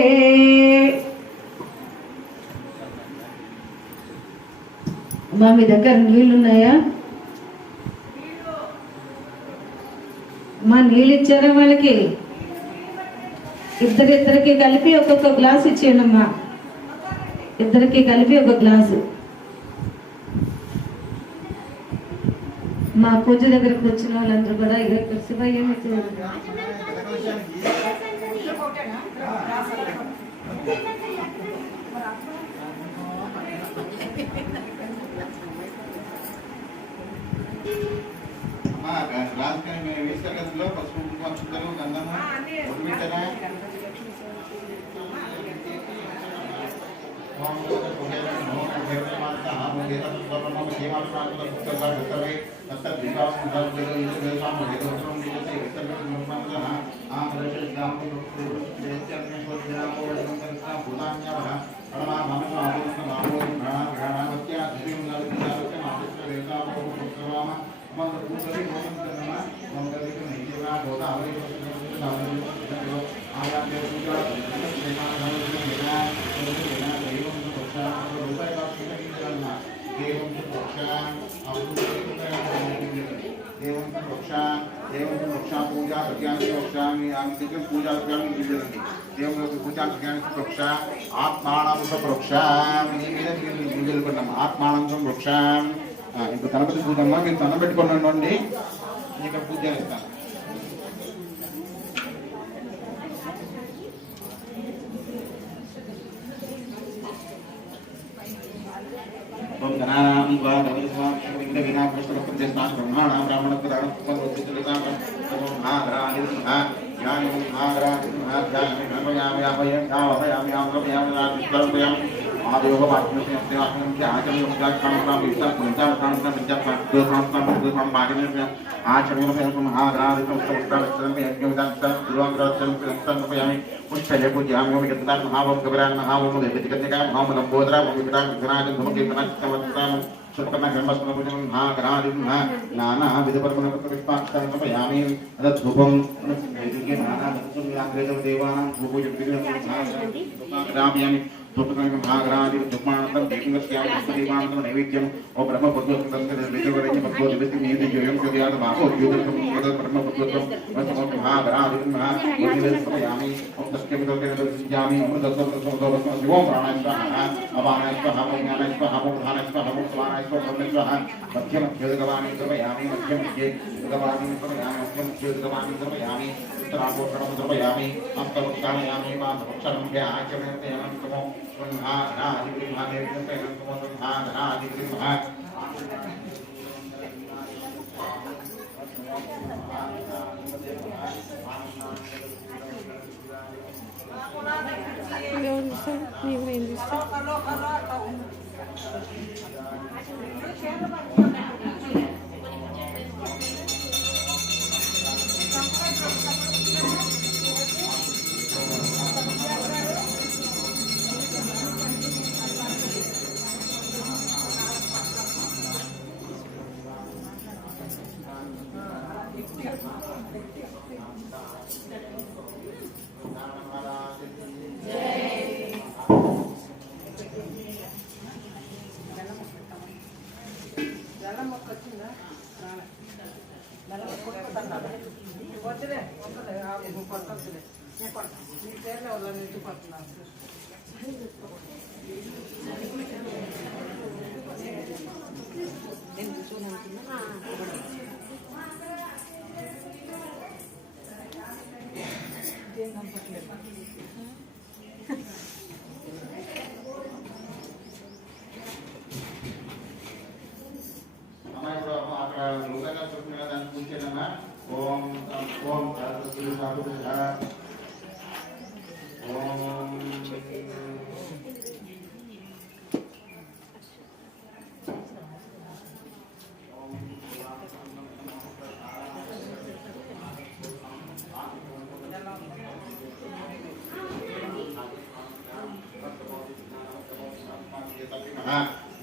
మా మీ దగ్గర నీళ్ళు ఉన్నాయా మా నీళ్ళు ఇచ్చారా వాళ్ళకి ఇద్దరికి కలిపి ఒక్కొక్క గ్లాస్ ఇచ్చేయండమ్మా ఇద్దరికి కలిపి ఒక గ్లాసు మా పూజ దగ్గరకు వచ్చిన వాళ్ళందరూ కూడా ఇక శివయ్య वृक्षा पूजा प्रज्ञान वृक्षामि आंतिकं पूजा प्रज्ञान निजरति देव पूजा प्रज्ञान वृक्षा आत्मानं वृक्षामि निजलकुन्नाम आत्मानं वृक्षामि ఇప్పుడు గణపతి పూజ అమ్మా మీరు దండం పెట్టుకోండి ఇక్కడ పూజ చేస్తాను ఓం గణానాం వా గణపతిస్వామి వినా పుష్పకృత్యస్నాన్ బ్రహ్మాణాం బ్రాహ్మణోత్తరాణం ఓం మహాగణాధిపతిః జ్ఞానం మహాగణాధిపతిః జ్ఞానం నమయామి అభయం యావయామి ఆమయామి నామస్మరణయామి ఆదేవ వాక్యస్య ఆత్మస్య ఆచరణం జాతకాం విశాఖ పుణ్యాకాం విద్యాకాం దోషాం భాగమే ఆచరణం మహాగణాధిపతిః ఉత్తరక్షరం యజ్ఞోదాక్షరం గురువాగ్రహం సంపయామి पुष्पले पूजयामि ओम यत्नाथ महावम गबरान महावम देवतिकन्यका महावम लंबोदरा ओम विकटां विघ्नाजं धूमके कनस्तवत्रां सुपकर्णा ब्रह्मस्मृत पूजनं महागणाधिपं नाना विधपर्मणपत्र पुष्पाक्षरं समयामि तद्धूपं वैदिके नाना भक्तुलाग्रेजव देवानां धूपोजग्रामयामि धूपकर्णं महागणाधिपं धूपानंतं दीपंगस्यामि देवानां नैवेद्यं ओ ब्रह्मपुत्रस्य विजयवरेण्य भगवद्गीता नियतिजयं करियाद बाहो युद्धं पद ब्रह्मपुत्रं वसमो महागणाधिपं महागणाधिपं समयामि जामी ओम प्राणायाम अपानायाम अपानायाम प्रधानायाम स्वानायाम ब्रह्मस्वाहा मध्यम उद्योगवाणी द्रवयामि मध्यम उद्योगवाणी द्रवयामि मध्यम उद्योगवाणी द्रवयामि उत्तरापोषणं द्रवयामि अन्तर्वक्षामयामि माधवक्षणं आचमयन्ते अनन्तमो स्वन्हाधिपतिं महादेवते अनन्तमो स्वन्हाधिपतिं महा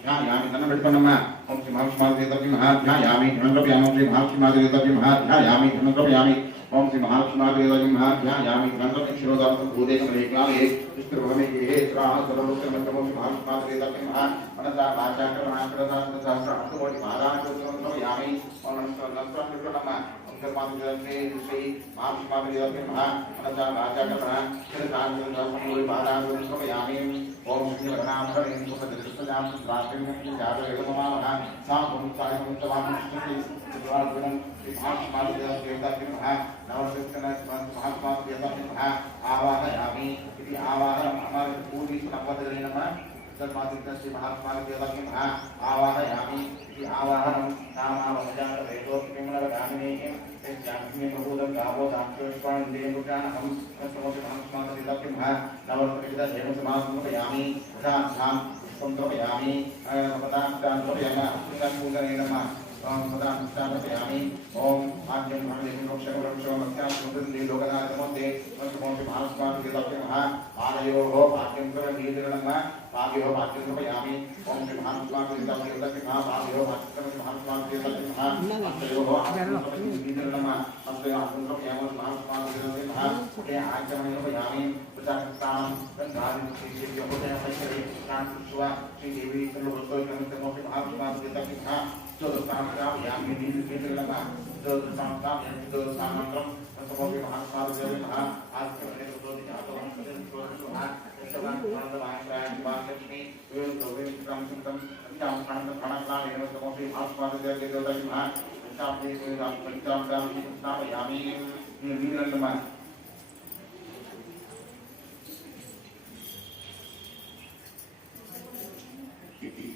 ध्यायामि धनं विष्णुमा ओम श्री महालक्ष्मी ध्यायामि धनं रव्यामि श्री महालक्ष्मी ध्यायामि धनं रव्यामि ओम श्री महालक्ष्मी ध्यायामि धनं रव्यामि शिरोदानं भूदेकं रेक्लामे विष्णुभवने ये श्राह सर्वलोकमन्तमो श्री महालक्ष्मी मनसा वाचा कर्मणा सहस्रार्थकोटि महाराजोत्तमं रव्यामि ओम नमस्कार विष्णुमा कर्मानुजने श्री महालक्ष्मी मनसा वाचा कर्मणा सहस्रार्थकोटि महाराजोत्तमं रव्यामि ओम श्री गणाधरेण सुखदृष्टजां प्राप्तिं जातवेदममानः साधुं सायमुत्तमां श्री शिवार्जुनं श्री महात्मादेवताभ्यः नवरत्नमहात्मादेवताभ्यः आवाहयामि इति आवाहनम् हमारे पूर्वी नवदले नमः तन्मादित्य श्री महात्मादेवताभ्यः आवाहयामि इति आवाहनं नामावजात वेदोक्तिमनरगामिनीं जान्मी बहुदं गावो दाक्षस्वान् देवजानहं तस्मोति महात्मादेवताभ्यः नवरत्नविदा देवसमासमयामि उदाधां पुष्पं पदां पूजनेन नमः पदानुष्ठानयामि ओम आद्यं महादेवं रक्षकं रक्षकं मत्स्यां लोकनाथमोते वसुमोति महास्माभिः आलयोः आद्यं करनीतिर्णम भाग्यो मातृसमयामि ओम श्री महात्माते देवताके महा भाग्यो मातृसमयामि महात्माते देवताके महा अन्तयो आत्मसमयामि नमः अन्तयो आत्मसमयामि महात्माते देवताके महा उदे आचमयामि प्रजास्तां गंधारि श्री योगदयमैश्वरी शांतिस्वा श्री देवी सर्वोत्तमोत्तम महात्माते देवताके महा चतुर्थांशायामि नीतिकेन्द्र नमः चतुर्थांशायामि चतुर्थामन्त्रं समोपि महात्माते देवताके महा आत्मने सुतोति जातवं सुतोति लक्ष्मी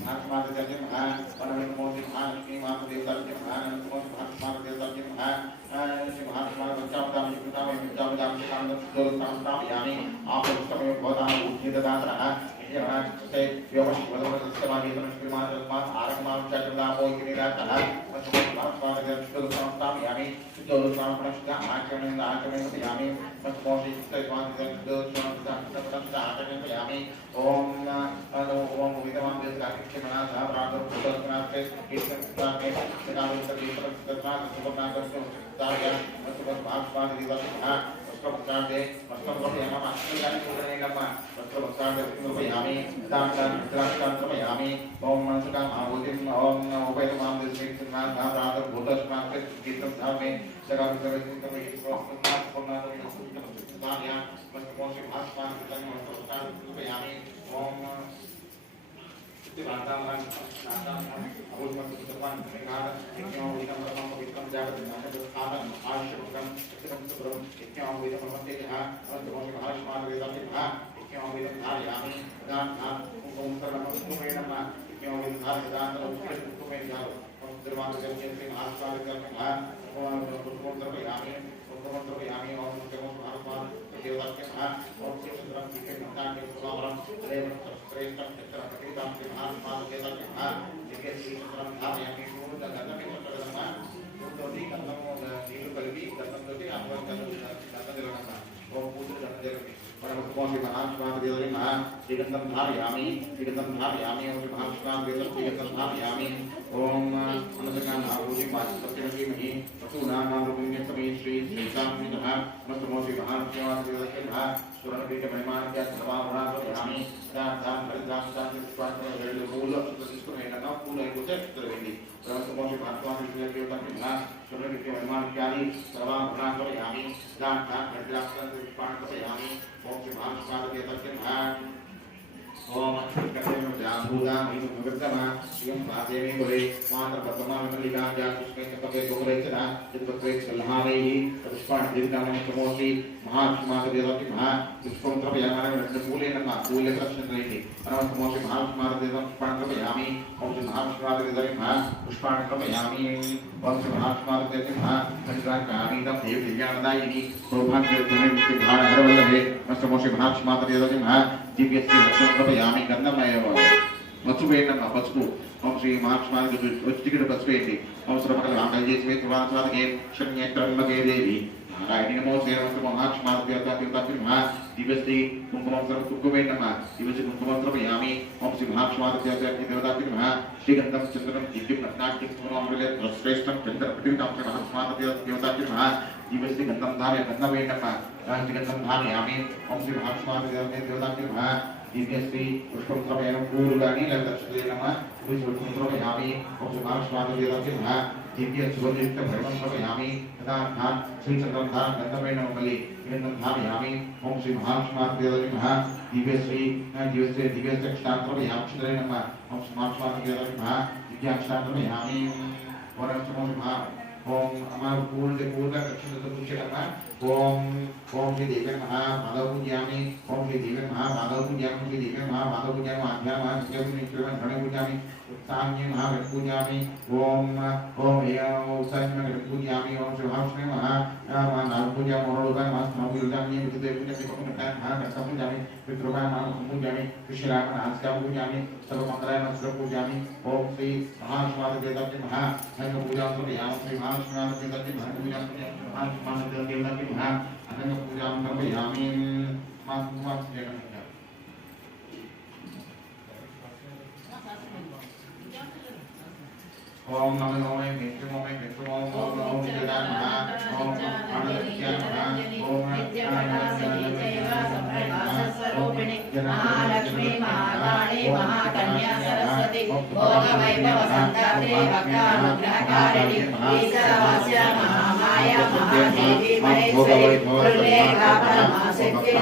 महात्माते देवताके महा वनमोति महालक्ष्मी माता देवताके महा नमोति महात्माते देवताके महा श्री महात्मा बच्चावताम युक्ताम युक्तावताम दोलतामयामि आपस्तमयो भवताम उज्जितदातरः इति योगश वदवदस्तमादि तमस्कृमात् तस्मात् आरकमां च चन्द्रापो किरीटातः तस्मात् महात्माते दोलतामयामि दोलतामपणश्च आचमयामि तस्मात् दोलतामयामि ओम नमो ओम विद्यमान देवताके महा प्रातः भूतनाथे ईश्वराके सदावितरीतरस्तनाथ सुपनाकर्षो ताया मस्तक भागपाद दिवसः मस्तकप्रादे मस्तकप्रादे अष्टगानि पूजनेनम मस्तकप्रादे विष्णुपयामि दानदानत्राक्षात्रमयामि ओम मनसका आहुतिं ओम उपैतमां दिवसेनाथ प्रातः भूतनाथे कीर्तन धामे सदावितरीतरस्तनाथ ताया मस्तकों भागपाद मस्तकप्रादे ओम वातावरण नातावरण अवुत्पन्न सुतवान निगाह इत्यादि विधम परम पवित्रम जागृत नाटक स्थान आश्रमकम चित्रम सुब्रम इत्यादि विधम परमते जहाँ अवंतमोहि महाराष्ट्रमान वेदांति महा इत्यादि विधम धारयामि दान दान ओम सर्वम सुमेन नमः इत्यादि विधम धार दान उत्कृष्ट सुमेन जाओ ओम सर्वांग जन्य श्री महाराष्ट्रमान वेदांति महा ओम सर्वयामि ओम महाराष्ट्रमान देवताके महा ओम चंद्रम दिखे मंदाके सुभावरम देवं श्रेष्ठं चित्रं प्रकृतां श्री महात्माते देवताके महा दिखे श्री चंद्रं धारयामि पूर्ण गंधमे चंद्रमा पूर्णोति गंधमो नीलु कलिपि गंधमोति आपन गंधजलनम ओम पूर्ण गंधजलमि परमत्मों श्री महात्माते देवताके महा श्रीगंधं धारयामि ओम श्री महात्माते देवताके श्रीगंधं धारयामि ओम अनंतकाम आहुति पाद सत्यमहि महि वसुनामारुण्य समे श्री श्रीसामि नमः नमो श्री महात्माते देवताके महा सुरनपीठ महिमान्य सर्वाभरणयामि दान हरिदास दान स्वास्थ्य रेड मूल प्रतिष्ठित है ना पूर्ण है कुछ तरवेंदी नमो श्री महात्माते देवताके महा सुरनपीठ महिमान्य सर्वाभरणयामि दान हरिदास दान स्वास्थ्य ओम श्री महात्माते देवताके महा ओम कथेन जाभूता महिमगर्तमा यं भादेवे बोले मात्र पद्मा मल्लिका जा कृष्ण कपे गोरेचना चित्तप्रे सल्हारेहि पुष्पाण दीर्घाम समोसी महात्माते देवताके महा पुष्पं त्रपयामि मूले नमः मूले प्रश्नरेहि अनवसमोसी महात्माते देवताके पुष्पाण त्रपयामि ओम श्री महात्माते देवताके महा पुष्पाण त्रपयामि ओम श्री महात्माते देवताके महा चंद्राकामीतं देव दिव्यानदायिनी सौभाग्यधने विद्धार हरवल्लभे नमोसी महात्माते देवताके महा दिव्य श्री लक्ष्मणयामि गंधमय मत्सुवेन्न पसुपु ओम श्री महात्माते वच्चिकिड पसुवेति ओम सर्वकल आंगल्ये स्वेत वासवादगे शन्यत्रन्मगे देवी नारायणी नमो श्री महात्माते देवताके महा दिव्य श्री कुंकुमं सर्व कुंकुमेन नमः दिव्य श्री कुंकुमं त्रपयामि ओम श्री महात्माते देवताके महा श्रीगंधं चंद्रं दिव्यं रत्नाख्यं सुमनोमृले श्रेष्ठं चंद्र प्रतिविदां श्री महात्माते देवताके महा दिव्य श्री गंधं धारय गंधमेन नमः श्रीगंधं धारयामि ओम श्री महात्माते देवताके महा दिव्य श्री पुष्पं त्रपयामि पूर्वाणि लक्षते नमः पुष्पं त्रपयामि ओम श्री महात्माते देवताके महा दिव्य सुगंधित भरमं त्रपयामि तथा धान श्री चंद्रं धार गंधमेन नमः गंधं धारयामि ओम श्री महात्माते देवताके महा दिव्य श्री अक्षतां त्रपयामि चित्रे नमः ओम श्री महात्माते देवताके महा दिव्य अक्षतां त्रपयामि वरं महा ओम अमर पूर्ण दक्षिण चतुर्भुज ओम श्री देवे महा माधव पूजयामि ओम श्री देवे महा माधव पूजयामि श्री देवे महा माधव पूजयामि आध्या महा नित्यं धने पूजयामि उत्साह्य महा पूजयामि ओम उत्साह्य पूजयामि ओम श्री महाविष्णु महा नाम पूजयामि मनोलोकाय महा स्नान पूजयामि विद्युते पूजयामि महा कथा पूजयामि पितृकाय महा पूजयामि कृष्णाय महा आस्का पूजयामि सर्वमंगलाय महा पूजयामि ओम श्री महात्माते देवताके महा अनंग पूजा समयामि श्री महात्माते देवताके महा पूजा समयामि महात्माते देवताके महा अनंग पूजा समयामि ओम नमो ओम विष्णु ओम विष्णु ओम ओम ओम जगन्नाथ महा ओम आनंदज्ञान महा ओम स्वरूपिणी महालक्ष्मी महाकाली महाकन्या सरस्वती भोग वैभव संधात्री वक्रानुग्रहकारिणी ईश्वरवास्य महामाया महादेवी महेश्वरी दुर्लेखा परमाशक्ति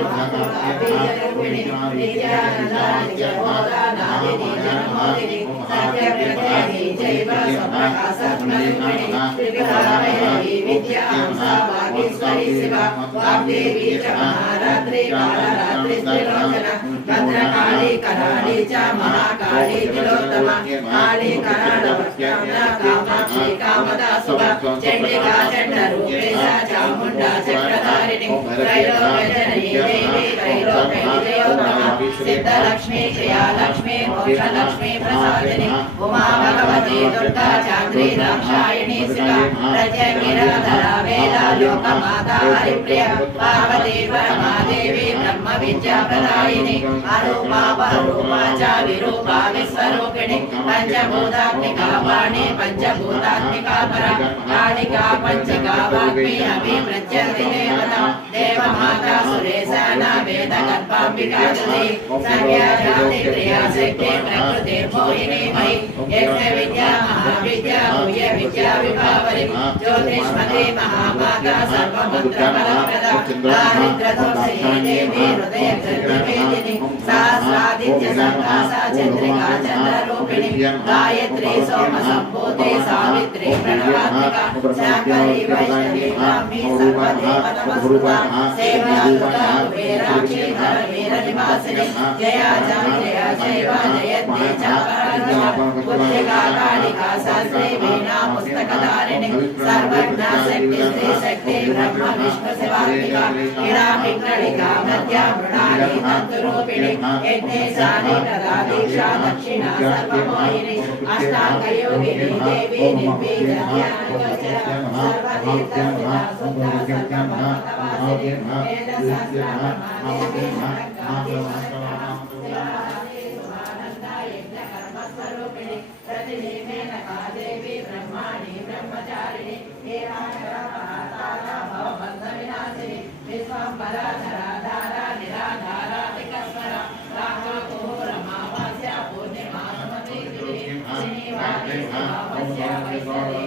बीजरूपिणी नित्यानंदा नित्यबोधा नादिनी जन्मोदिनी सत्यप्रत्ययी जैव स्वप्रकाशस्वरूपिणी त्रिपुरामयी विद्यां वागीश्वरी शिवा वाग्देवी च महारात्रि कालरात्रि त्रिलोचना भद्रकाली कराली च महाकाली तिलोत्तमा काली करालवक्त्रम्ना कामाक्षी कामदा सुभा चंडिका चंडरूपेशा चामुंडा चक्रधारिणी त्रैलोक्यजननी देवी त्रैलोक्यविजयोत्तमा सिद्धलक्ष्मी श्रियालक्ष्मी मोक्षलक्ष्मी प्रसादिनी उमा भगवती दुर्गा चांद्री दाक्षायणी शिवा प्रत्यगिराधरा वेदा लोकमाता हरिप्रिया पार्वती परमादेवी ब्रह्म विद्या प्रदायिनी अरूपा वरूपा च विरूपा विश्वरूपिणी पंचभूतात्मिका वाणी पंचभूतात्मिका परा कालिका पंचका वाग्मी अभिमृत्यन्ति देवता देवमाता सुरेशाना वेदगर्भाम्बिका जली संज्ञा जाति क्रिया शक्ति प्रकृतिर्मोहिनी मयि यज्ञ विद्या महाविद्या भूय विद्या विभावरी ज्योतिष्मती महाभागा सर्वमंत्र फलप्रदा दारिद्र्यदोषिनी देवी हृदय चन्द्रवेदिनी सहस्रादित्य संकासा चन्द्रिका चन्द्ररूपिणी गायत्री सोम संभूते सावित्री प्रणवात्मिका शाकरी वैष्णवी ब्राह्मी सर्वदेव नमस्कृता सेवा दुर्गा कुबेराक्षी धर वीर निवासिनी जया जया जयवा जयते च पराजया पुत्रिका कालिका शास्त्री वीणा पुस्तकधारिणी सर्वज्ञा शक्ति श्री शक्ति ब्रह्म विष्णु शिवात्मिका हीरा पिंगलिका मध्या मृणाली तंतुरूपिणी यज्ञेशानी प्रदा दीक्षा दक्षिणा सर्वमोहिनी अष्टांगयोगिनी देवी निर्बीज ध्यान गोचर सर्वतीर्थस्थिता सुता सर्वभक्तवासिनी वेद सहस्रनामादेवी देवी ब्रह्माणी ब्रह्मचारिणी विश्वम्भरा धराधारा निराधारा विकस्वरा रामाकोरमावास्या पूर्णिमा सुमती श्रीनिवासे अमावास्या वैष्णवी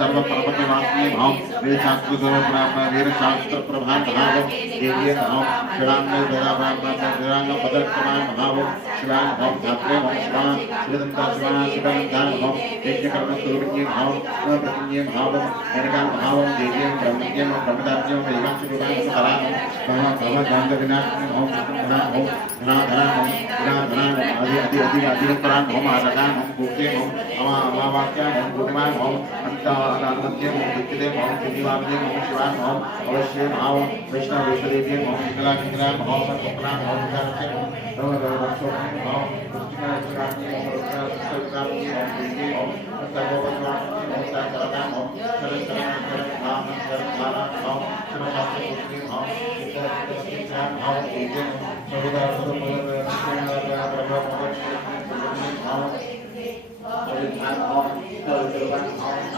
सर्व पर्वतवासिनी भाव वीर शास्त्र वीर शास्त्र प्रभात भाव देवी भाव शिवांग शिवांग पदक्रमान भाव शिवांग भाव धात्रे भाव शिवा शिवदंता शिवा शिवदंता भाव यज्ञकर्म स्वरूपी भाव प्रतिज्ञ भाव गणकाल भाव देवी ब्रह्मज्ञ ब्रह्मदाज्ञ देवांश विभाग कला भव भव गांध विनाशनी भाव धना भाव धना धना धना आदि आदि आदि आदि प्राण भाव आदान भाव भूते भाव अमावास्या भाव पूर्णिमा भाव अंत्य विद्यते भाव शिवांगे भाव शिवान भाव अवश्य भाव वैष्णव वैष्णदेवी भाव मंगला मंगला भाव कपड़ा भाव विचारचे भाव रक्षोपनी भाव पुष्टिका रक्षराज्ञ भाव रक्षराज्ञ भाव देवी भाव सर्वभद्राज्ञ भाव साकरता भाव शरण शरण भाव शरण भाव भाव शिवशास्त्र पुष्टि भाव शिक्षा भाव देवी सर्वदा सर्वदा प्रभा भाव परिधान भाव सर्वदा भाव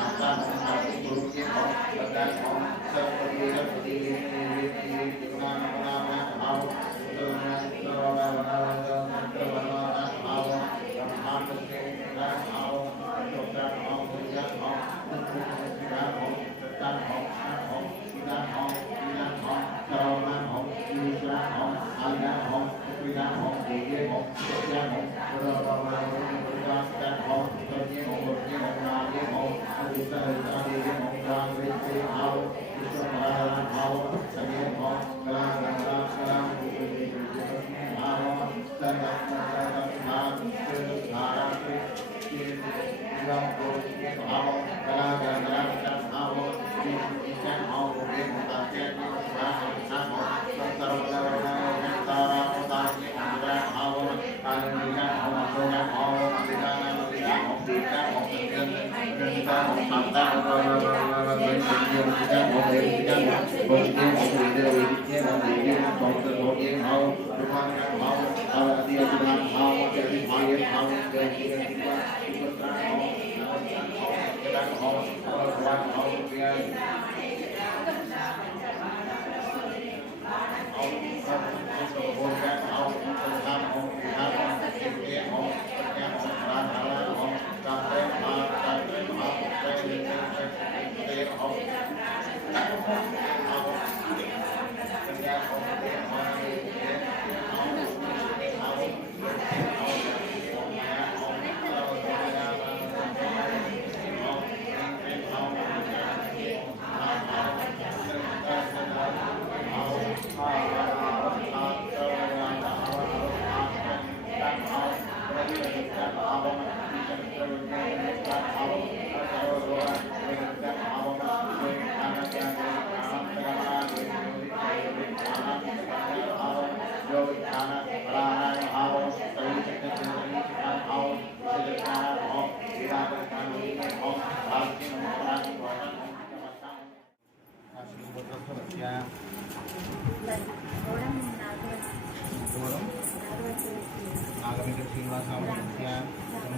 नागवेंद्र श्रीनिवास नामधेयस्यां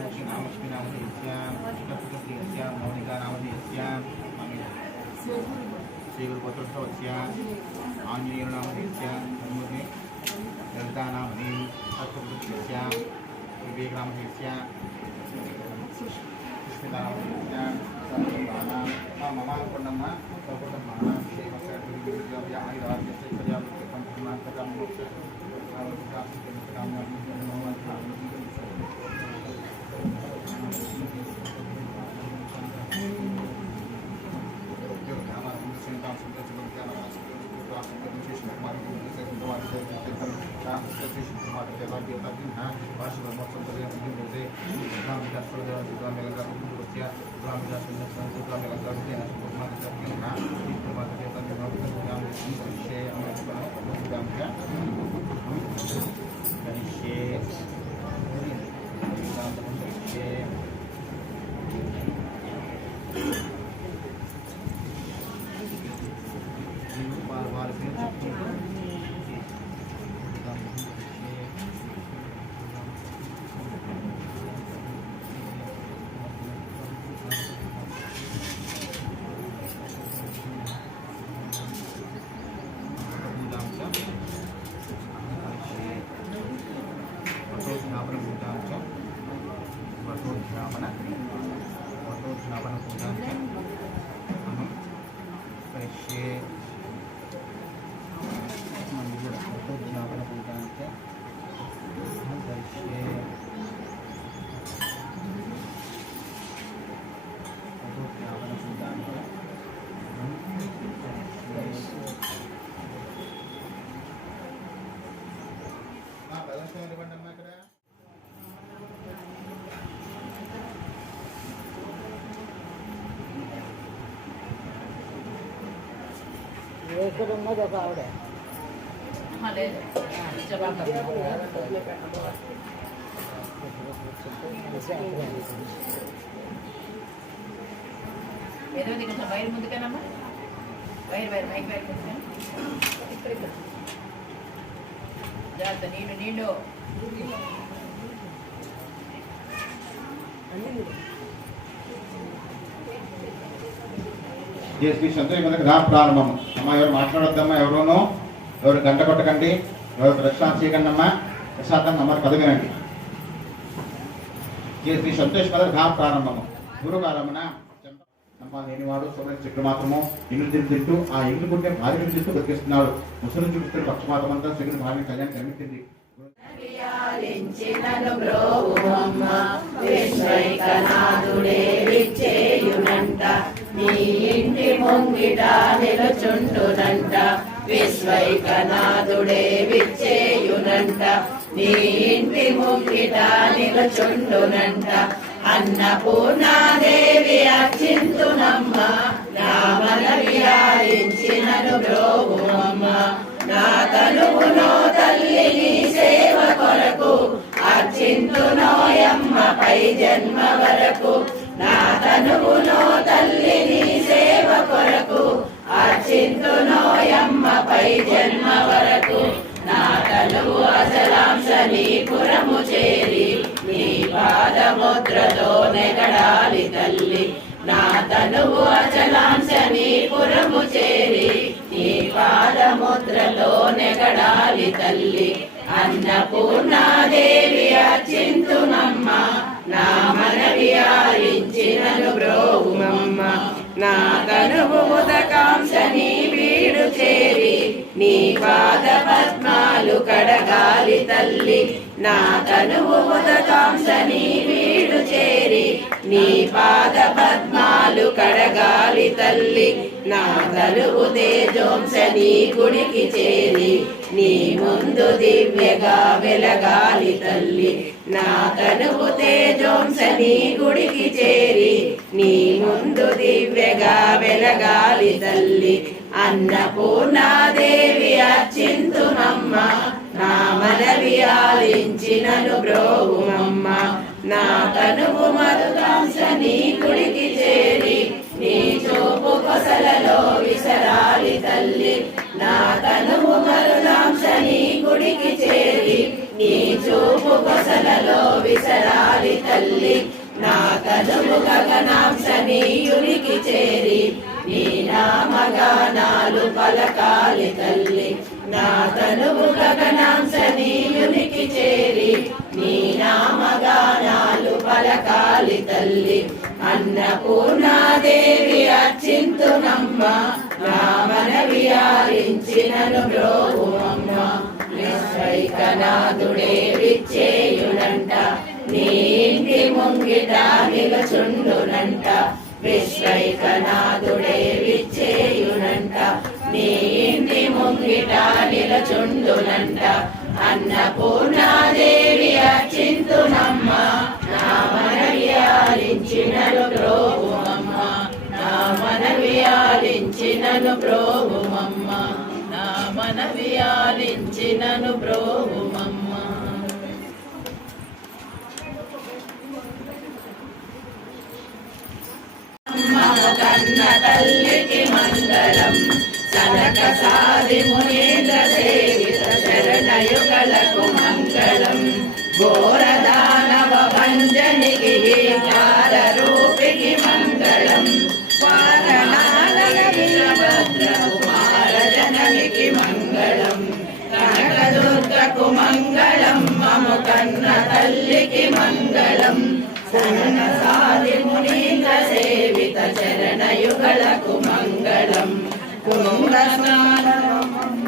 श्री नामलक्ष्मी नामधेयस्यां श्रीयस्यां मौनिका नामधेयस्यां श्री गुरुपत्रस्यां आंजनेय नामधेयस्यां हनुमते ललिता नामधेय सत्पुरुषस्यां विवेक नामधेयस्यां कृष्ण नामधेयस्यां सर्वदाना ममा कुण्डम्मा सर्वकुण्डम्मा श्रीमत्सर्वविद्या आयुराज्यस्य प्रजापति पंचमान्तकं मोक्ष ఇక్కడ ఉన్నది ఒక ఆవిడ ఏదో కొంచెం వైర్ ముందుకేనమ్మా వైర్ మైక్ వైర్ ముందుకేనా ఇక్కడ జాగ్రత్త నీళ్ళు శ్రీ సంతోష్ రా ప్రారంభం అమ్మ ఎవరు మాట్లాడొద్దమ్మా ఎవరునో ఎవరు గంట కొట్టకండి ఎవరు ప్రశ్న చేయకండి అమ్మా ప్రసాదం అమ్మ కథ వినండి శ్రీ సంతోష్ రా ప్రారంభము గురువారమున అమ్మ లేనివాడు సోమని చెట్టు మాత్రము ఇల్లు తింటూ ఆ ఇల్లు పుట్టే భార్యను తింటూ బతికిస్తున్నాడు ముసలి చూపిస్తున్న పక్షమాతమంతా శ్రీని భార్య కళ్యాణ్ కనిపించింది విశ్వైకనాథుడే విచ్చేయునంట నీ ఇంటి ముంగిట నిలుచుండునంట విశ్వైకనాథుడే విచ్చేయునంట నీ ఇంటి ముంగిట నిలుచుండునంట అన్నపూర్ణాదేవి అర్చింతునమ్మ రామనవి ఆలించినను బ్రోవుమమ్మ నా తనువునో తల్లి నీ సేవ కొరకు అర్చింతునోయమ్మ పై జన్మ వరకు నా తనువునో తల్లి నీ సేవ కొరకు అర్చింతునోయమ్మపై జన్మ వరకు నా తనువు అచలాంశ నీ పురము చేరి నీ పాదముద్రతో నెగడాలి తల్లి నా తనువు అచలాంశ నీ పురము చేరి నీ పాదముద్రతో నెగడాలి తల్లి అన్నపూర్ణాదేవి అర్చింతునమ్మ నా మనవి ఆలించినను బ్రోవుమమ్మ నా తనువు ఉదకాంశ నీ వీడు చేరి నీ పాద పద్మాలు కడగాలి తల్లి నా తనువు ఉదకాంశ నీ వీడు చేరి నీ పాద పద్మాలు కడగాలి తల్లి నా తనువు తేజోంశ నీ గుడికి చేరి నీ ముందు దివ్యగా వెలగాలి తల్లి నా తనువు తేజోంశ నీ గుడికి చేరి నీ ముందు దివ్యగా వెలగాలి తల్లి అన్నపూర్ణాదేవి అర్చింతునమ్మ నా మనవి ఆలించినను బ్రోవుమమ్మ నా తనువు మరుదాంశ నీ గుడికి చేరి నీ చూపు కొసలలో విసరాలి తల్లి నా తనువు మరుదాంశ నీ గుడికి చేరి నీ చూపు కొసలలో విసరాలి తల్లి నా తనువు గగనాంశ నీయునికి చేరి నీ నామగానాలు పలకాలి తల్లి నా తనువు గగనాంశ నీయునికి చేరి నీ నామగానాలు పలకాలి తల్లి అన్నపూర్ణాదేవి అర్చింతునమ్మ నా మనవి ఆలించినను బ్రోవుమమ్మ విశ్వైకనాథుడే విచ్చేయునంట నీ ఇంటి ముంగిట నిలుచుండునంట విశ్వైకనాథుడే విచ్చేయునంట నీ ఇంటి ముంగిట నిలుచుండునంట అన్నపూర్ణాదేవి అర్చింతునమ్మ నా మనవి ఆలించినను బ్రోవుమమ్మ నా మనవి ఆలించినను బ్రోవుమమ్మ నా మనవి ఆలించినను బ్రోవుమమ్మ కన్న తల్లికి మంగళం సనక సాది మునీంద్ర సేవిత శరణయుగలకు మంగళం ఘోరదానవ భంజనికి విచార రూపికి మంగళం వారణాలయ వీరభద్ర కుమార జననికి మంగళం కనకదుర్గకు మంగళం మము కన్న తల్లికి మంగళం సనక సాది మునీంద్ర సేవిత చరణయుగలకు మంగళం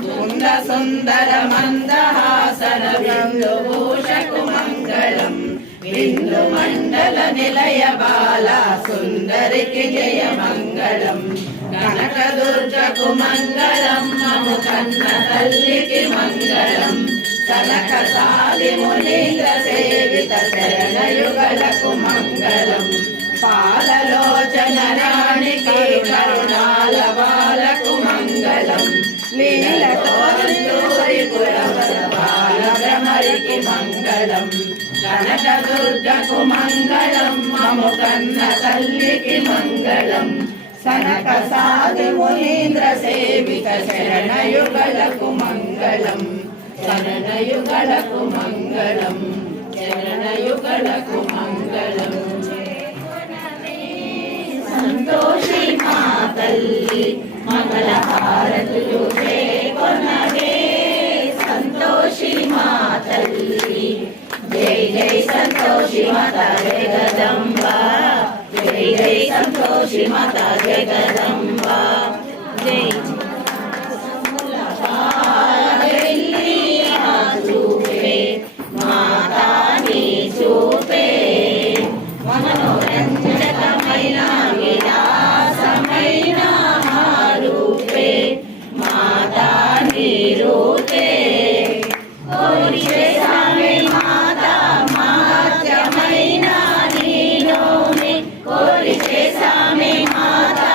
కుంద సుందర మందహాసన బిందుభూషకు మంగళం బిందు మండల నిలయ బాల సుందరికి జయ మంగళం కనకదుర్గకు మంగళం మము కన్న తల్లికి మంగళం సనక సాది మునీంద్ర సేవిత శరణయుగలకు మంగళం పాలలోచన రాణికి కరుణాల బాలకు మంగళం నీలతోరిపురవర బాల భ్రమరికి మంగళం కనకదుర్గకు మంగళం మము కన్న తల్లికి మంగళం సనక సాది మునీంద్ర సేవిత శరణయుగలకు మంగళం శరణయుగలకు మంగళం శరణయుగలకు మంగళం సంతోషి మా తల్లి మంగళ హారతులు చేకొనవే సంతోషి మా తల్లి జై జై సంతోషి మాత జగదంబ జై జై సంతోషి మాత జగదంబ జై మాతాని చూపే మనోరంజకమైన విలాసమైన రూపే మాతాని రూపే కోరిచేసామే మాతా మహత్యమైన నీలోని కోరిచేసామే మాతా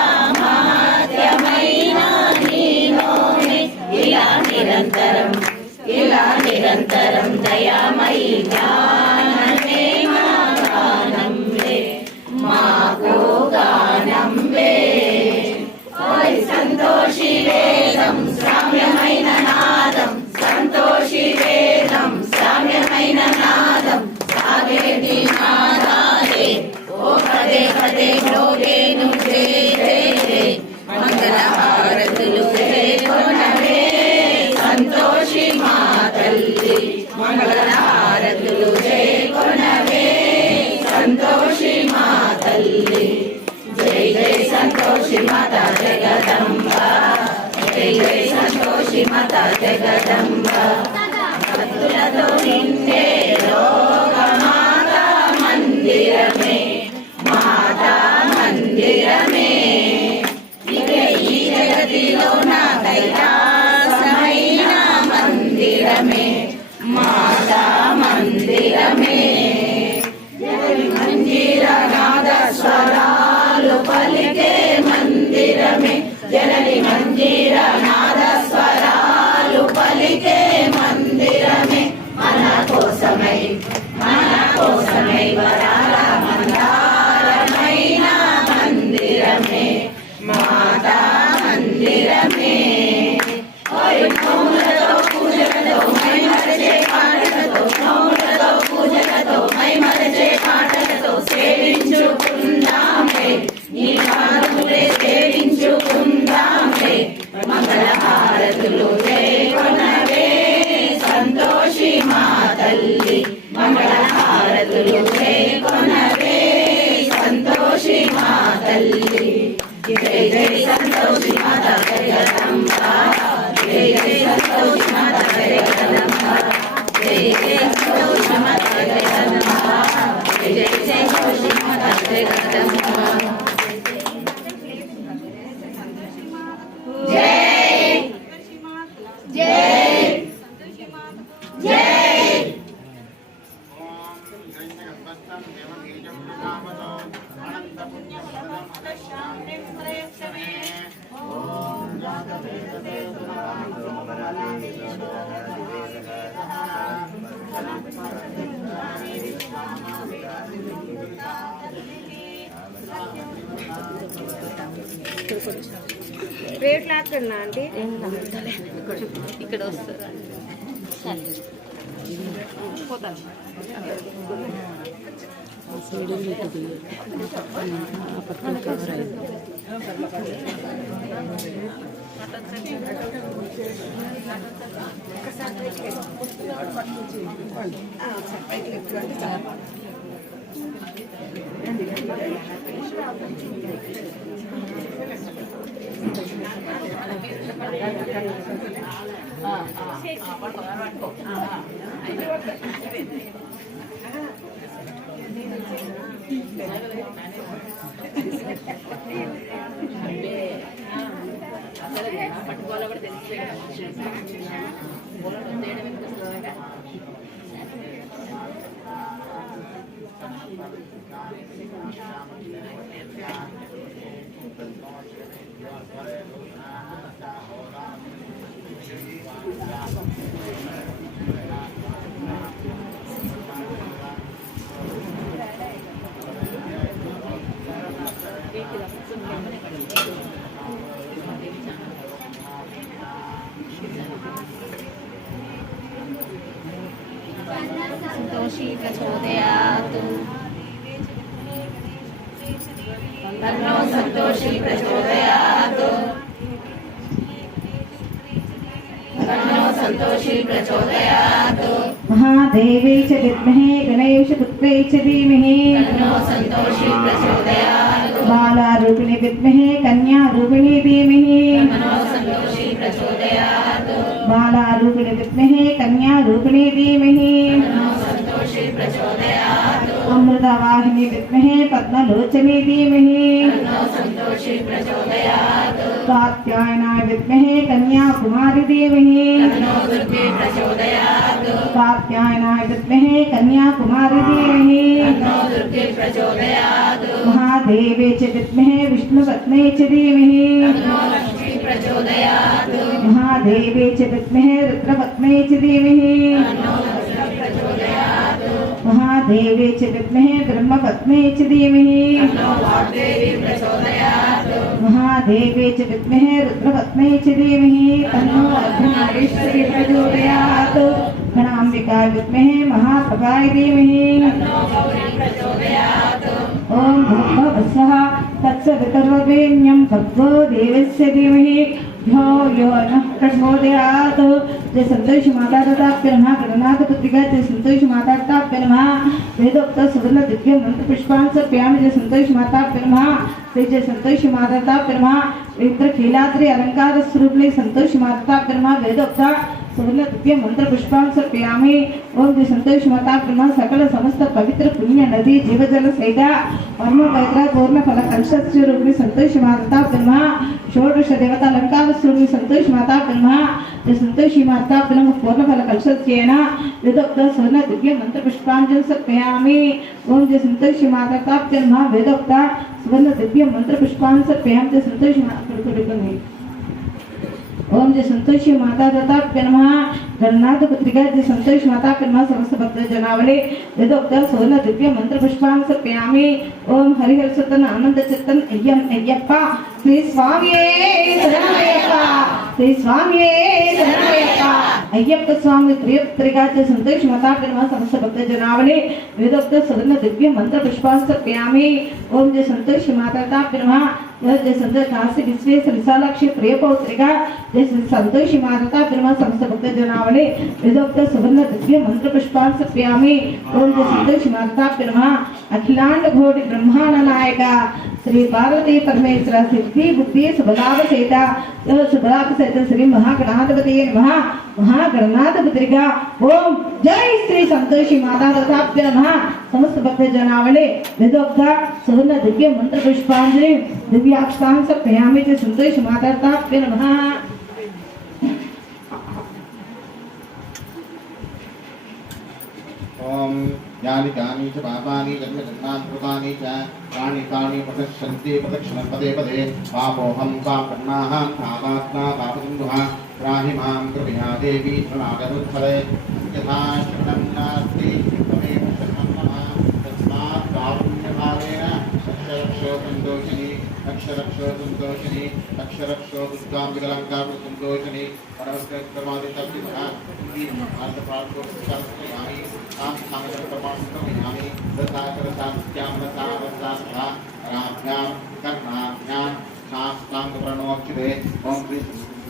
శ్రీమత జగదంబ భక్తులతో నిండే లోకమాత మందిరమే మాతా మందిరమే ఇదే ఈ జగతిలో నా కైలాసమైన మందిరమే మాతా మందిరమే మంజీర నాద స్వరాలు పలికే మందిరమే జనని మంజీర నాద స్వరాలు పలికే మందిరమే మన కోసమై వరాల మందారమైన మందిరమే మాతా మందిరమే నోములతో పూజలతో మైమరచే పాటలతో నోములతో పూజలతో మైమరచే పాటలతో సేవించుకుందామే నీ పాదములే సేవించుకుందామే మంగళ హారతులు కొనవే సంతోషి మా తల్లి మంగళ హారతులు కొనవే సంతోషి మా తల్లి జై జై సంతోషి మాత జగదంబ జై జై సంతోషి మాత జగదంబ జై జై సంతోషి మాత జగదంబ జై జై సంతోషి మాత జగదంబ రేట్లు ఆకన్నా అంటే ఇక్కడ వస్తుంది పోతాను పక్కన కవర్ అయింది పట్టుకోవాలో కూడా సంతోషి ప్రచోదయాతు తన్నో సంతోషి ప్రచోదయాతు తన్నో సంతోషి ప్రచోదయాతు महादेवी च विद्महे गणेशपुत्रै च धीमहि तन्नो संतोषी प्रचोदयात् बालारूपिणी विद्महे कन्यारूपिणी धीमहि तन्नो संतोषी प्रचोदयात् बालारूपिणी विद्महे कन्यारूपिणी धीमहि तन्नो संतोषी प्रचोदयात् अमृतवाहिनी विद्महे पद्मलोचनी धीमहि तन्नो संतोषी प्रचोदयात् कात्यायनाय विद्महे कन्याकुमारी धीमहि तन्नो दुर्गे प्रचोदयात् कात्यायनाय विद्महे कन्याकुमारी धीमहि तन्नो दुर्गे प्रचोदयात् महादेवे च विद्महे विष्णुपत्न्यै च धीमहि तन्नो लक्ष्मी प्रचोदयात् महादेवे च विद्महे रुद्रपत्न्यै च धीमहि तन्नो लक्ष्मी प्रचोदयात् महादेवे च विद्महे ब्रह्मपत्न्यै च धीमहि तन्नो वाग्देवी प्रचोदयात् महादेवे च विद्महे रुद्रपत्न्यै च धीमहि तन्नो अर्धनारीश्वरी प्रचोदयात् गणाम्बिका विद्महे महाप्रभाय धीमहि तन्नो गौरी प्रचोदयात् ओम भूर्भुवः तत्सवितुर्वरेण्यं भर्गो देवस्य धीमहि यो नः कठोदयात् जय संतोष माता दत्ताभ्य नमः गणनाथ पुत्रिका जय संतोष माता दत्ताभ्य नमः वेदोक्त सुवर्ण दिव्य मंत्र पुष्पान् समर्पयामि जय संतोष माताभ्य नमः श्री जय संतोष माता दत्ताभ्य नमः पवित्र कीलाद्रि अलंकार स्वरूपिणी संतोष माताभ्य नमः वेदोक्त सुवर्ण दिव्य मंत्र पुष्पान् समर्पयामि ओम जय संतोष माताभ्य नमः सकल समस्त पवित्र पुण्य नदी जीवजल सहित परम पवित्र पूर्ण फल कलश स्वरूपिणी संतोष माताभ्य नमः षोडश देवता अलंकार स्वरूपिणी संतोष माताभ्य नमः जय संतोषी माताभ्य नमः पूर्ण फल कलशस्येन वेदोक्त सुवर्ण दिव्य मंत्र पुष्पाञ्जलि समर्पयामि ओम जय संतोषी माताभ्य नमः वेदोक्त सुवर्ण दिव्य मंत्र पुष्पाञ्जलि समर्पयामि जय संतोषी माता ओम जय संतोषी माता दत्ताभ्य नमः गणनाथ पुत्रिका जय संतोष माताभ्य नमः समस्त भक्त जनावली वेदोक्त सुवर्ण दिव्य मंत्र पुष्पान् समर्पयामि ओम हरिहर सुतन आनंद चित्तन अय्यप्पा श्री स्वामिये शरणमय्यप्पा श्री स्वामिये शरणमय्यप्पा अय्यप्पा स्वामी प्रिय पुत्रिका जय संतोष माताभ्य नमः समस्त भक्त जनावली वेदोक्त सुवर्ण दिव्य मंत्र पुष्पान् समर्पयामि ओम जय संतोषी माता दत्ताभ्य नमः जय संतोष काशी विश्वेश्वर विशालाक्षी प्रिय पौत्रिका जय संतोषी माता ब्रह्म समस्त भक्त जनावली वेदोक्त सुवर्ण दिव्य मंत्र पुष्पान् समर्पयामि ओम जय संतोषी माता ब्रह्म अखिलांड घोटी ब्रह्मांड नायक श्री पार्वती परमेश्वर सिद्धि बुद्धि सुभलाभ सहित श्री महागणाधिपति नमः महागणनाथ पुत्रिका ओम जय श्री संतोषी माता दत्ताभ्य नमः समस्त भक्त जनावली वेदोक्त सुवर्ण दिव्य मंत्र पुष्पांजलि दिव्याक्षतां समर्पयामि च संतोषी माता दत्ताभ्य नमः ओम यानि कानि च पापानि जन्म जन्मान् कृतानि च तानि तानि प्रदर्शन्ति प्रदक्षिणं पदे पदे पापोऽहं पापकर्माः पापात्मा पापसिन्धुः त्राहि मां कृपया देवी शरणागतोत्तरे यथा शरणं नास्ति तमेव शरणं मम तस्मात् कारुण्यभावेन रक्षरक्षो सन्तोषिनि रक्षरक्षो सन्तोषिनि रक्षरक्षो दुष्टां विकलाङ्गां सन्तोषिनि परमस्तक्रमादितब्धिमः आर्धपार्थोपचारयामि तां साङ्गप्रमाणं दत्ताकरसात्यामनसावसात्था राभ्यां कर्णाभ्यां शास्त्राङ्गप्रणोक्षिते ॐ श्री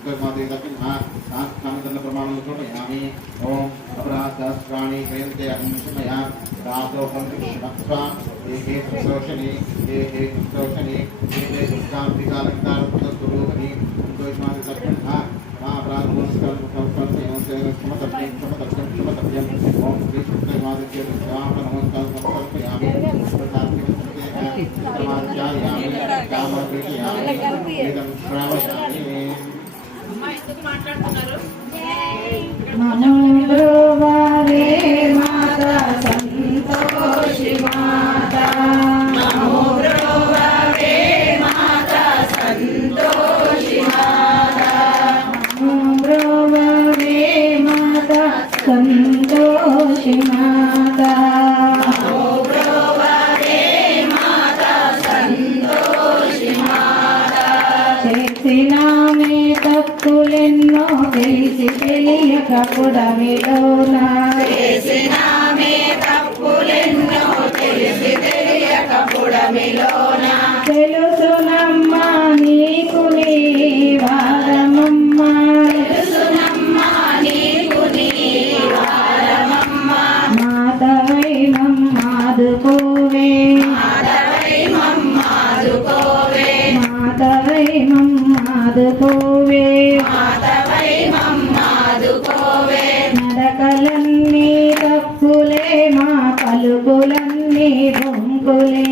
कर्मादितब्धिमः शास्त्राङ्गप्रमाणं समर्पयामि ॐ अपराधसहस्राणि क्रियन्ते अहंसमया दासोऽहं कृष्णत्वा एके संतोषिनि एके संतोषिनि एके दुष्टाम्बिकालङ्कारस्वरूपिणि सन्तोषमादितब्धिमः ओम श्री सत्यमादित्य नमस्कार समर्पयामि माता संतोषी माता नमो ब्रह्मवे माता संतोषी माता ब्रह्मवे माता संतोषी माता नमो ब्रह्मवे माता संतोषी माता చేసినామే తప్పులెన్నో తెలిసి తెలియక పుడమిలోనా చేసినామే తప్పులెన్నో తెలిసి తెలియక పుడమిలోన తెలుసునమ్మా నీకు నీ వారమమ్మా తెలుసునమ్మా నీకు నీ వారమమ్మా మాతవై మమ్మాదుకోవే మాధవై మమ్మాదుకోవే మాతవై మమ్మాదుకోవే మాధవై మమ్మాదుకోవే నడకలన్నీ తప్పులే మా పలుకులన్నీ బొంకులే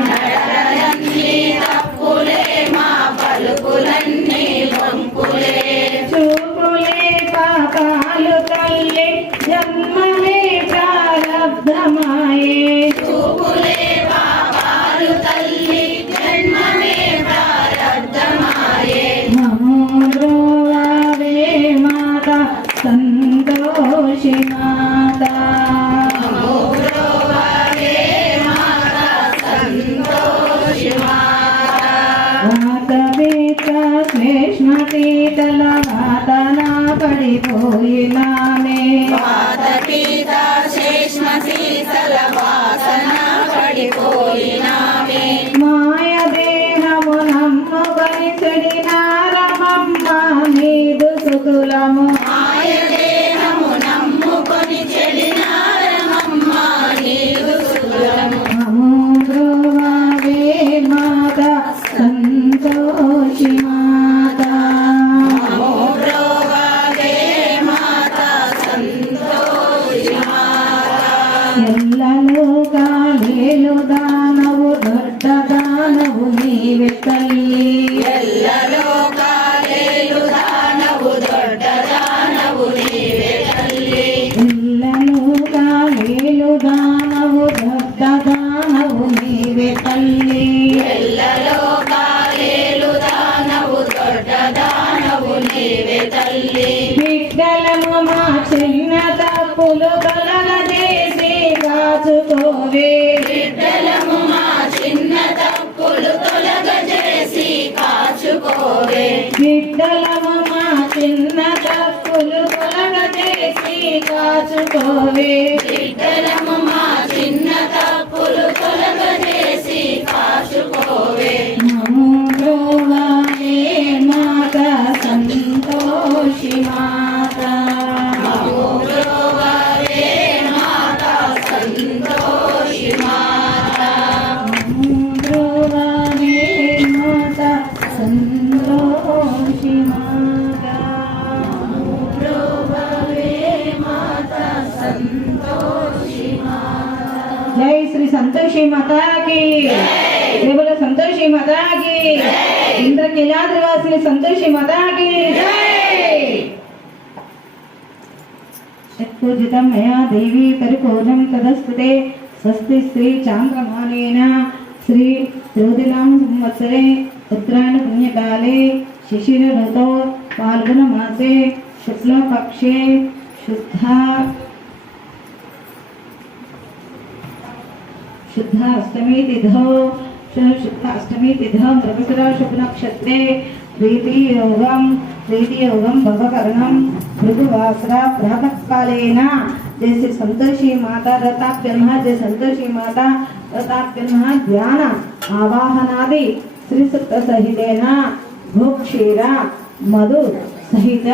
నడకలన్నీ తప్పులే మా పలుకులన్నీ వంకులే చూపులే పాపాలు తల్లి జన్మమే ప్రారబ్ధమాయే చూపులే పాపాలు తల్లి జన్మమే ప్రారబ్ధమాయే మమోద్రోవే మాత సంతోషి మాత నమో బ్రహ్మవే మాతా సంతోషి మాతా వాతవేత శ్లేష్మతీతల వాతనా పడిపోయినామే వాతపీత శేష్మ శీతల వాసన పడిపోయినామే మాయ దేహము నమ్ము బలిసడినారమమ్మ కులము మాయ దేహము నమ్ముకొని చెడినారమమ్మ నీవు కులము బ్రోవే మాత సంతోషి మాత బ్రోవే మాత సంతోషి మాత ఎల్లలో కాలేలు దానవు దొడ్డ దానవు నీవే తల్లి ఎల్లలో కాలేలు దానవు దొడ్డ దానవు నీవే తల్లి ఎల్లలో కాలేలు దానవు దొడ్డ దానవు నీవే తల్లి ఎల్లలో కాలేలు దానవు దొడ్డ దానవు నీవే తల్లి బిడ్డలము మా చిన్న తప్పులు తొలగజేసి కాచుకోవే బిడ్డలము మా చిన్న తప్పులు తొలగజేసి కాచుకోవే బిడ్డలము మా చిన్న తప్పులు తొలగజేసి కాచుకోవే బిడ్డలము మా చిన్న తప్పులు తొలగజేసి కాచుకోవే నమో బ్రోవే మాత సంతోషి మాత బ్రోవే మాత సంతోషి మాత నమో బ్రోవే మాత సంతోషి మాత బ్రోవే మాత సంతోషి మాత జై శ్రీ సంతోషి మాతాకి కేవల సంతోషి మాతాకి ఇంద్రకీలాద్రివాసిని సంతోషి మాతాకి పూజితం మయా దేవి పరిపూర్ణం తదస్తుతే స్వస్తి శ్రీ చాంద్రమానేన శ్రీ జ్యోతినామ సంవత్సరే ఉత్తరాయణ పుణ్యకాలే శిశిర ఋతో పాల్గొన మాసే శుక్లపక్షే शुद्ध अष्टमी तिथौ शुद्ध अष्टमी तिथौ मृगशिरा शुभ नक्षत्रे प्रीतियोगम भवकरणम भृगुवासरा प्रातः कालेन जैसे संतोषी माता रताप्यन्मः जय संतोषी माता रताप्यन्मः ध्यान आवाहनादि श्री सुक्त सहितेन भोक्षीर मधु सहित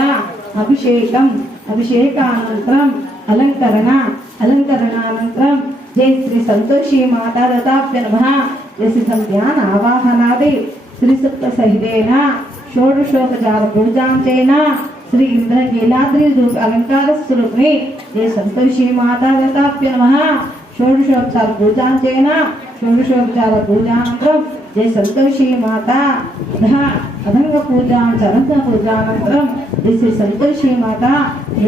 अभिषेकानन्तरम अलंकरणानन्तरम जय श्री संतोषी माता रताप्य नमः जय श्री संध्यान आवाहनादि श्री सुक्त सहितेन षोडशोपचार पूजांचेन श्री इंद्रकीलाद्रि रूप अलंकार स्वरूपिणी जय संतोषी माता रताप्य नमः षोडशोपचार पूजांचेन षोडशोपचार पूजानन्तरं जय संतोषी माता अधंग पूजानन्तरं जय श्री संतोषी माता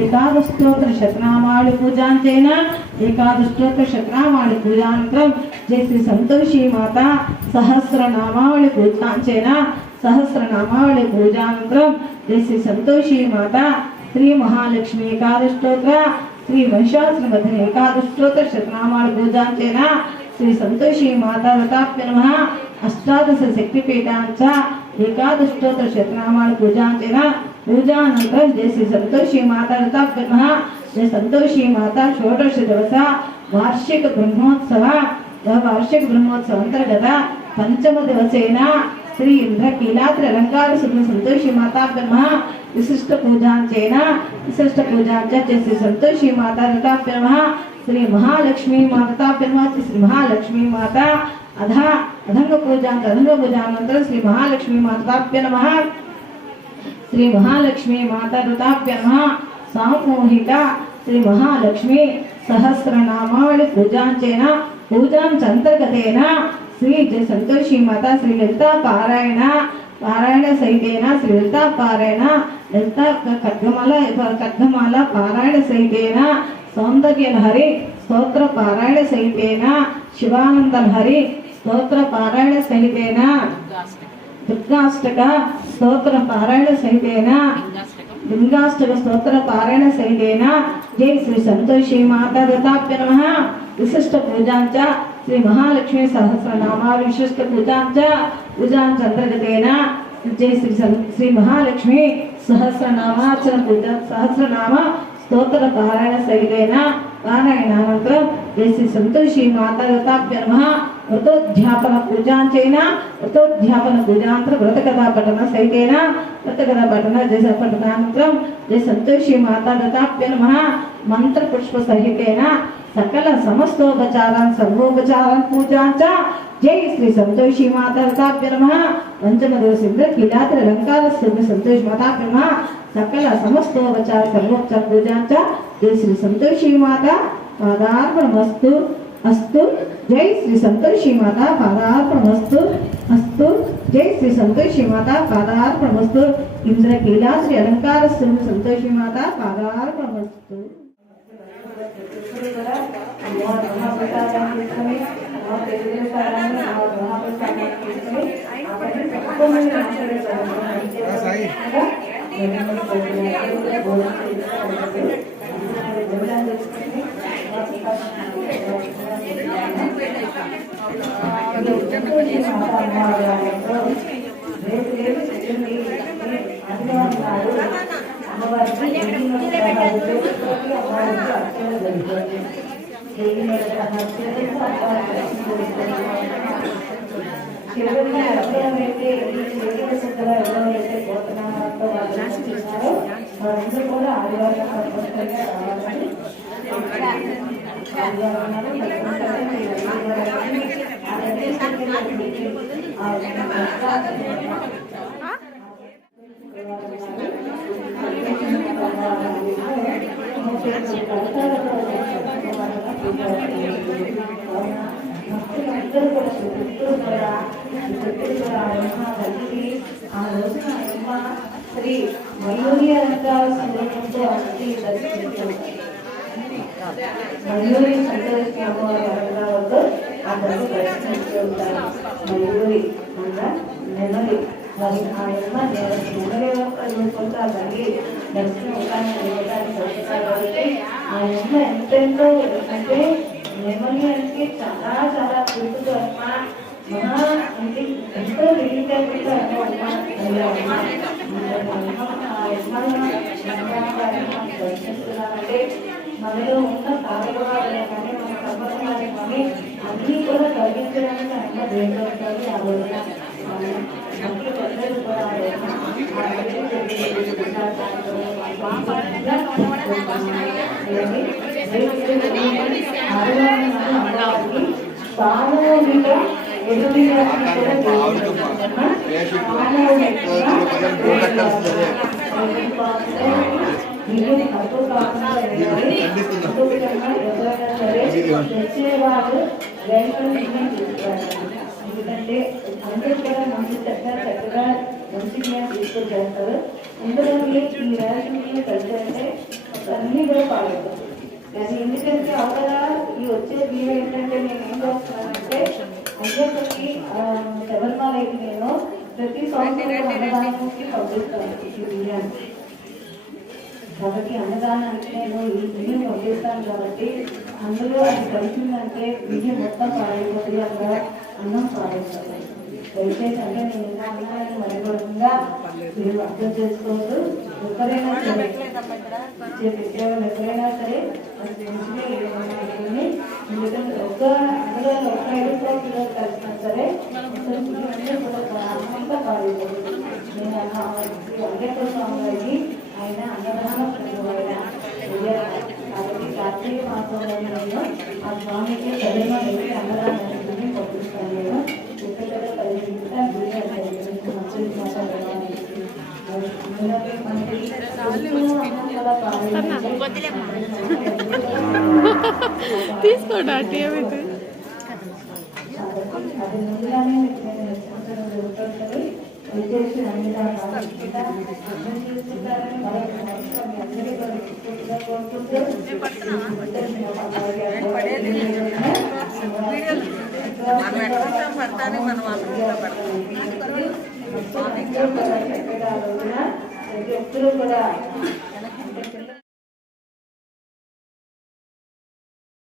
एकादशोत्तर शतनामावली पूजांचेन एकादशोत्तर शतनामावली पूजानन्तरं जय श्री संतोषी माता सहस्रनामावली पूजांचेन सहस्रनामावली पूजानन्तरं जय श्री संतोषी माता श्री महालक्ष्मी एकादशोत्तर श्री वंशाश्रमधने एकादशोत्तर शतनामावली पूजांचेन श्री संतोषी माता रताप्य नमः अष्टादश शक्तिपीठांच एकादशोत्तर शतनामावली पूजांचेन पूजानन्तरं जय श्री संतोषी माता रताप्य नमः जय संतोषी माता षोडश दिवस वार्षिक ब्रह्मोत्सव अंतर्गत पंचम दिवसेन श्री इंद्रकीलाद्रि अलंकार संतोषी माता नमः विशिष्ट पूजांचेन जय श्री संतोषी माता रताप्य नमः श्री महालक्ष्मी माता श्री महालक्ष्मी माता अधंग पूजानन्तरं श्री महालक्ष्मी माताभ्य नमः श्री महालक्ष्मी माता रताभ्य नमः सामूहिक श्री महालक्ष्मी सहस्रनामावली पूजांचेन पूजांचन्तर्गतेन श्री जय संतोषी माता श्री ललिता पारायण सहितेन श्री ललिता पारायण ललिता खड्गमाला पारायण सहितेन सौंदर्य लहरी स्तोत्र पारायण सहितेन शिवानंद लहरी स्तोत्र पारायण सहितेन दुर्गाष्टक स्तोत्र पारायण सहितेन लिंगाष्टक स्तोत्र पारायण सहितेन जय श्री संतोषी माता रताप्य नमः विशिष्ट पूजांच श्री महालक्ष्मी सहस्रनामावली विशिष्ट पूजांच अंतर्गतेन जय श्री महालक्ष्मी सहस्रनामाचरण पूजा सहस्रनाम స్తోత్ర పారాయణ సహితైన పారాయణానంతరం శ్రీ సంతోషి మాతాగతాభ్య నమః వ్రతోధ్యాపన పూజాంచైన వ్రతోధ్యాపన పూజాంతర వ్రతకథా పఠన సహితైన వ్రతకథా పఠన పఠనానంతరం శ్రీ సంతోషి మాతాగతాభ్య నమః మంత్ర పుష్ప సహితైన సకల సమస్తోపచారాన్ సర్వోపచారాన్ పూజాంచ జై శ్రీ సంతోషి మాతాగతాభ్య నమః పంచమ దివసింద్ర కిలాద్రి అలంకార శ్రీ సంతోషి మాతాభ్య నమః సకల సమస్తోపచార సర్వోపచార పూజాంచ జై శ్రీ సంతోషి మాత పాదార్పణమస్తు అస్తు జై శ్రీ సంతోషి మాత పాదార్పణమస్తు అస్తు జై శ్రీ సంతోషి మాత పాదార్పణమస్తు ఇంద్ర కీలాద్రి అలంకార శ్రీ సంతోషి మాత పాదార్పణమస్తు. శ్రీ మయూరి అలంకార సందర్భంతో అతి మయూరి సంతోషి అమ్మవారి అలంకారంతో ఆ దర్శనం దర్శించుతూ ఉంటారు. మయూరి అనగా నెమలి, మరి ఆ నెమలి రూపంతో ఆ తల్లి దర్శనం ఇవ్వడానికి వస్తారు కాబట్టి ఆ యమ్మ ఎంతెంతో అంటే నెమలి అంటే చాలా చాలా చూపుతూ అమ్మ మహా అంటే ఎంతో తెలివితేటలతో దర్శిస్తున్నారంటే మనలో ఉన్న కార్యక్రమాలే కానీ మన సంబంధాలే కానీ అన్నీ కూడా కలిగించడానికి అమ్మ దేవతాలు ఆ రోజున మనకి పెద్దలు కూడా సామూహిక తెచ్చేవారు ఎందుకంటే అందరూ కూడా మంచి చక్కగా మంచిగా తీసుకొని చేస్తారు. అందులో ఈ రేషన్ కలిసి అంటే అన్నీ కూడా పాల్గొంటారు. కానీ ఎందుకంటే అవతల ఈ వచ్చే బియ్యం ఏంటంటే నేను ఏం చేస్తున్నానంటే అయ్యప్పకి శబరిమలకి నేను ప్రతి సంవత్సరం అన్నదానానికి పంపిస్తాను ఈ బియ్యాన్ని. కాబట్టి అన్నదానానికి నేను ఈ బియ్యం పంపిస్తాను కాబట్టి అందులో అది కలిసిందంటే బియ్యం మొత్తం పాడైపోతుంది, అక్కడ అన్నం పాడైపోతుంది. దయచేసి అంటే నేను ఇలా అన్నాన్ని మరిగొడకుండా మీరు అర్థం చేసుకోవద్దు. ఎవరైనా సరే పెట్టేవాళ్ళు ఎవరైనా సరే అది మంచిగా ఏమనుకుని ఎందుకంటే అందులో 5 కిలోలు కలిసినా సరే అన్నంతా పాడైపోతుంది. నేను అంబేద్కర్ స్వామి గారికి ఆయన అన్నదానం కాబట్టి కార్తీక మాసంలో నేను ఆ స్వామికి శరీరం వెళ్ళి అన్నదానాన్ని పంపిస్తాను. నేను ఇక్కడ 10 తీసుకోండి అంటే ఏమైతే అది ముందుగానే జరుగుతుంది. విశేష ప్రతి ఒక్కరూ కూడా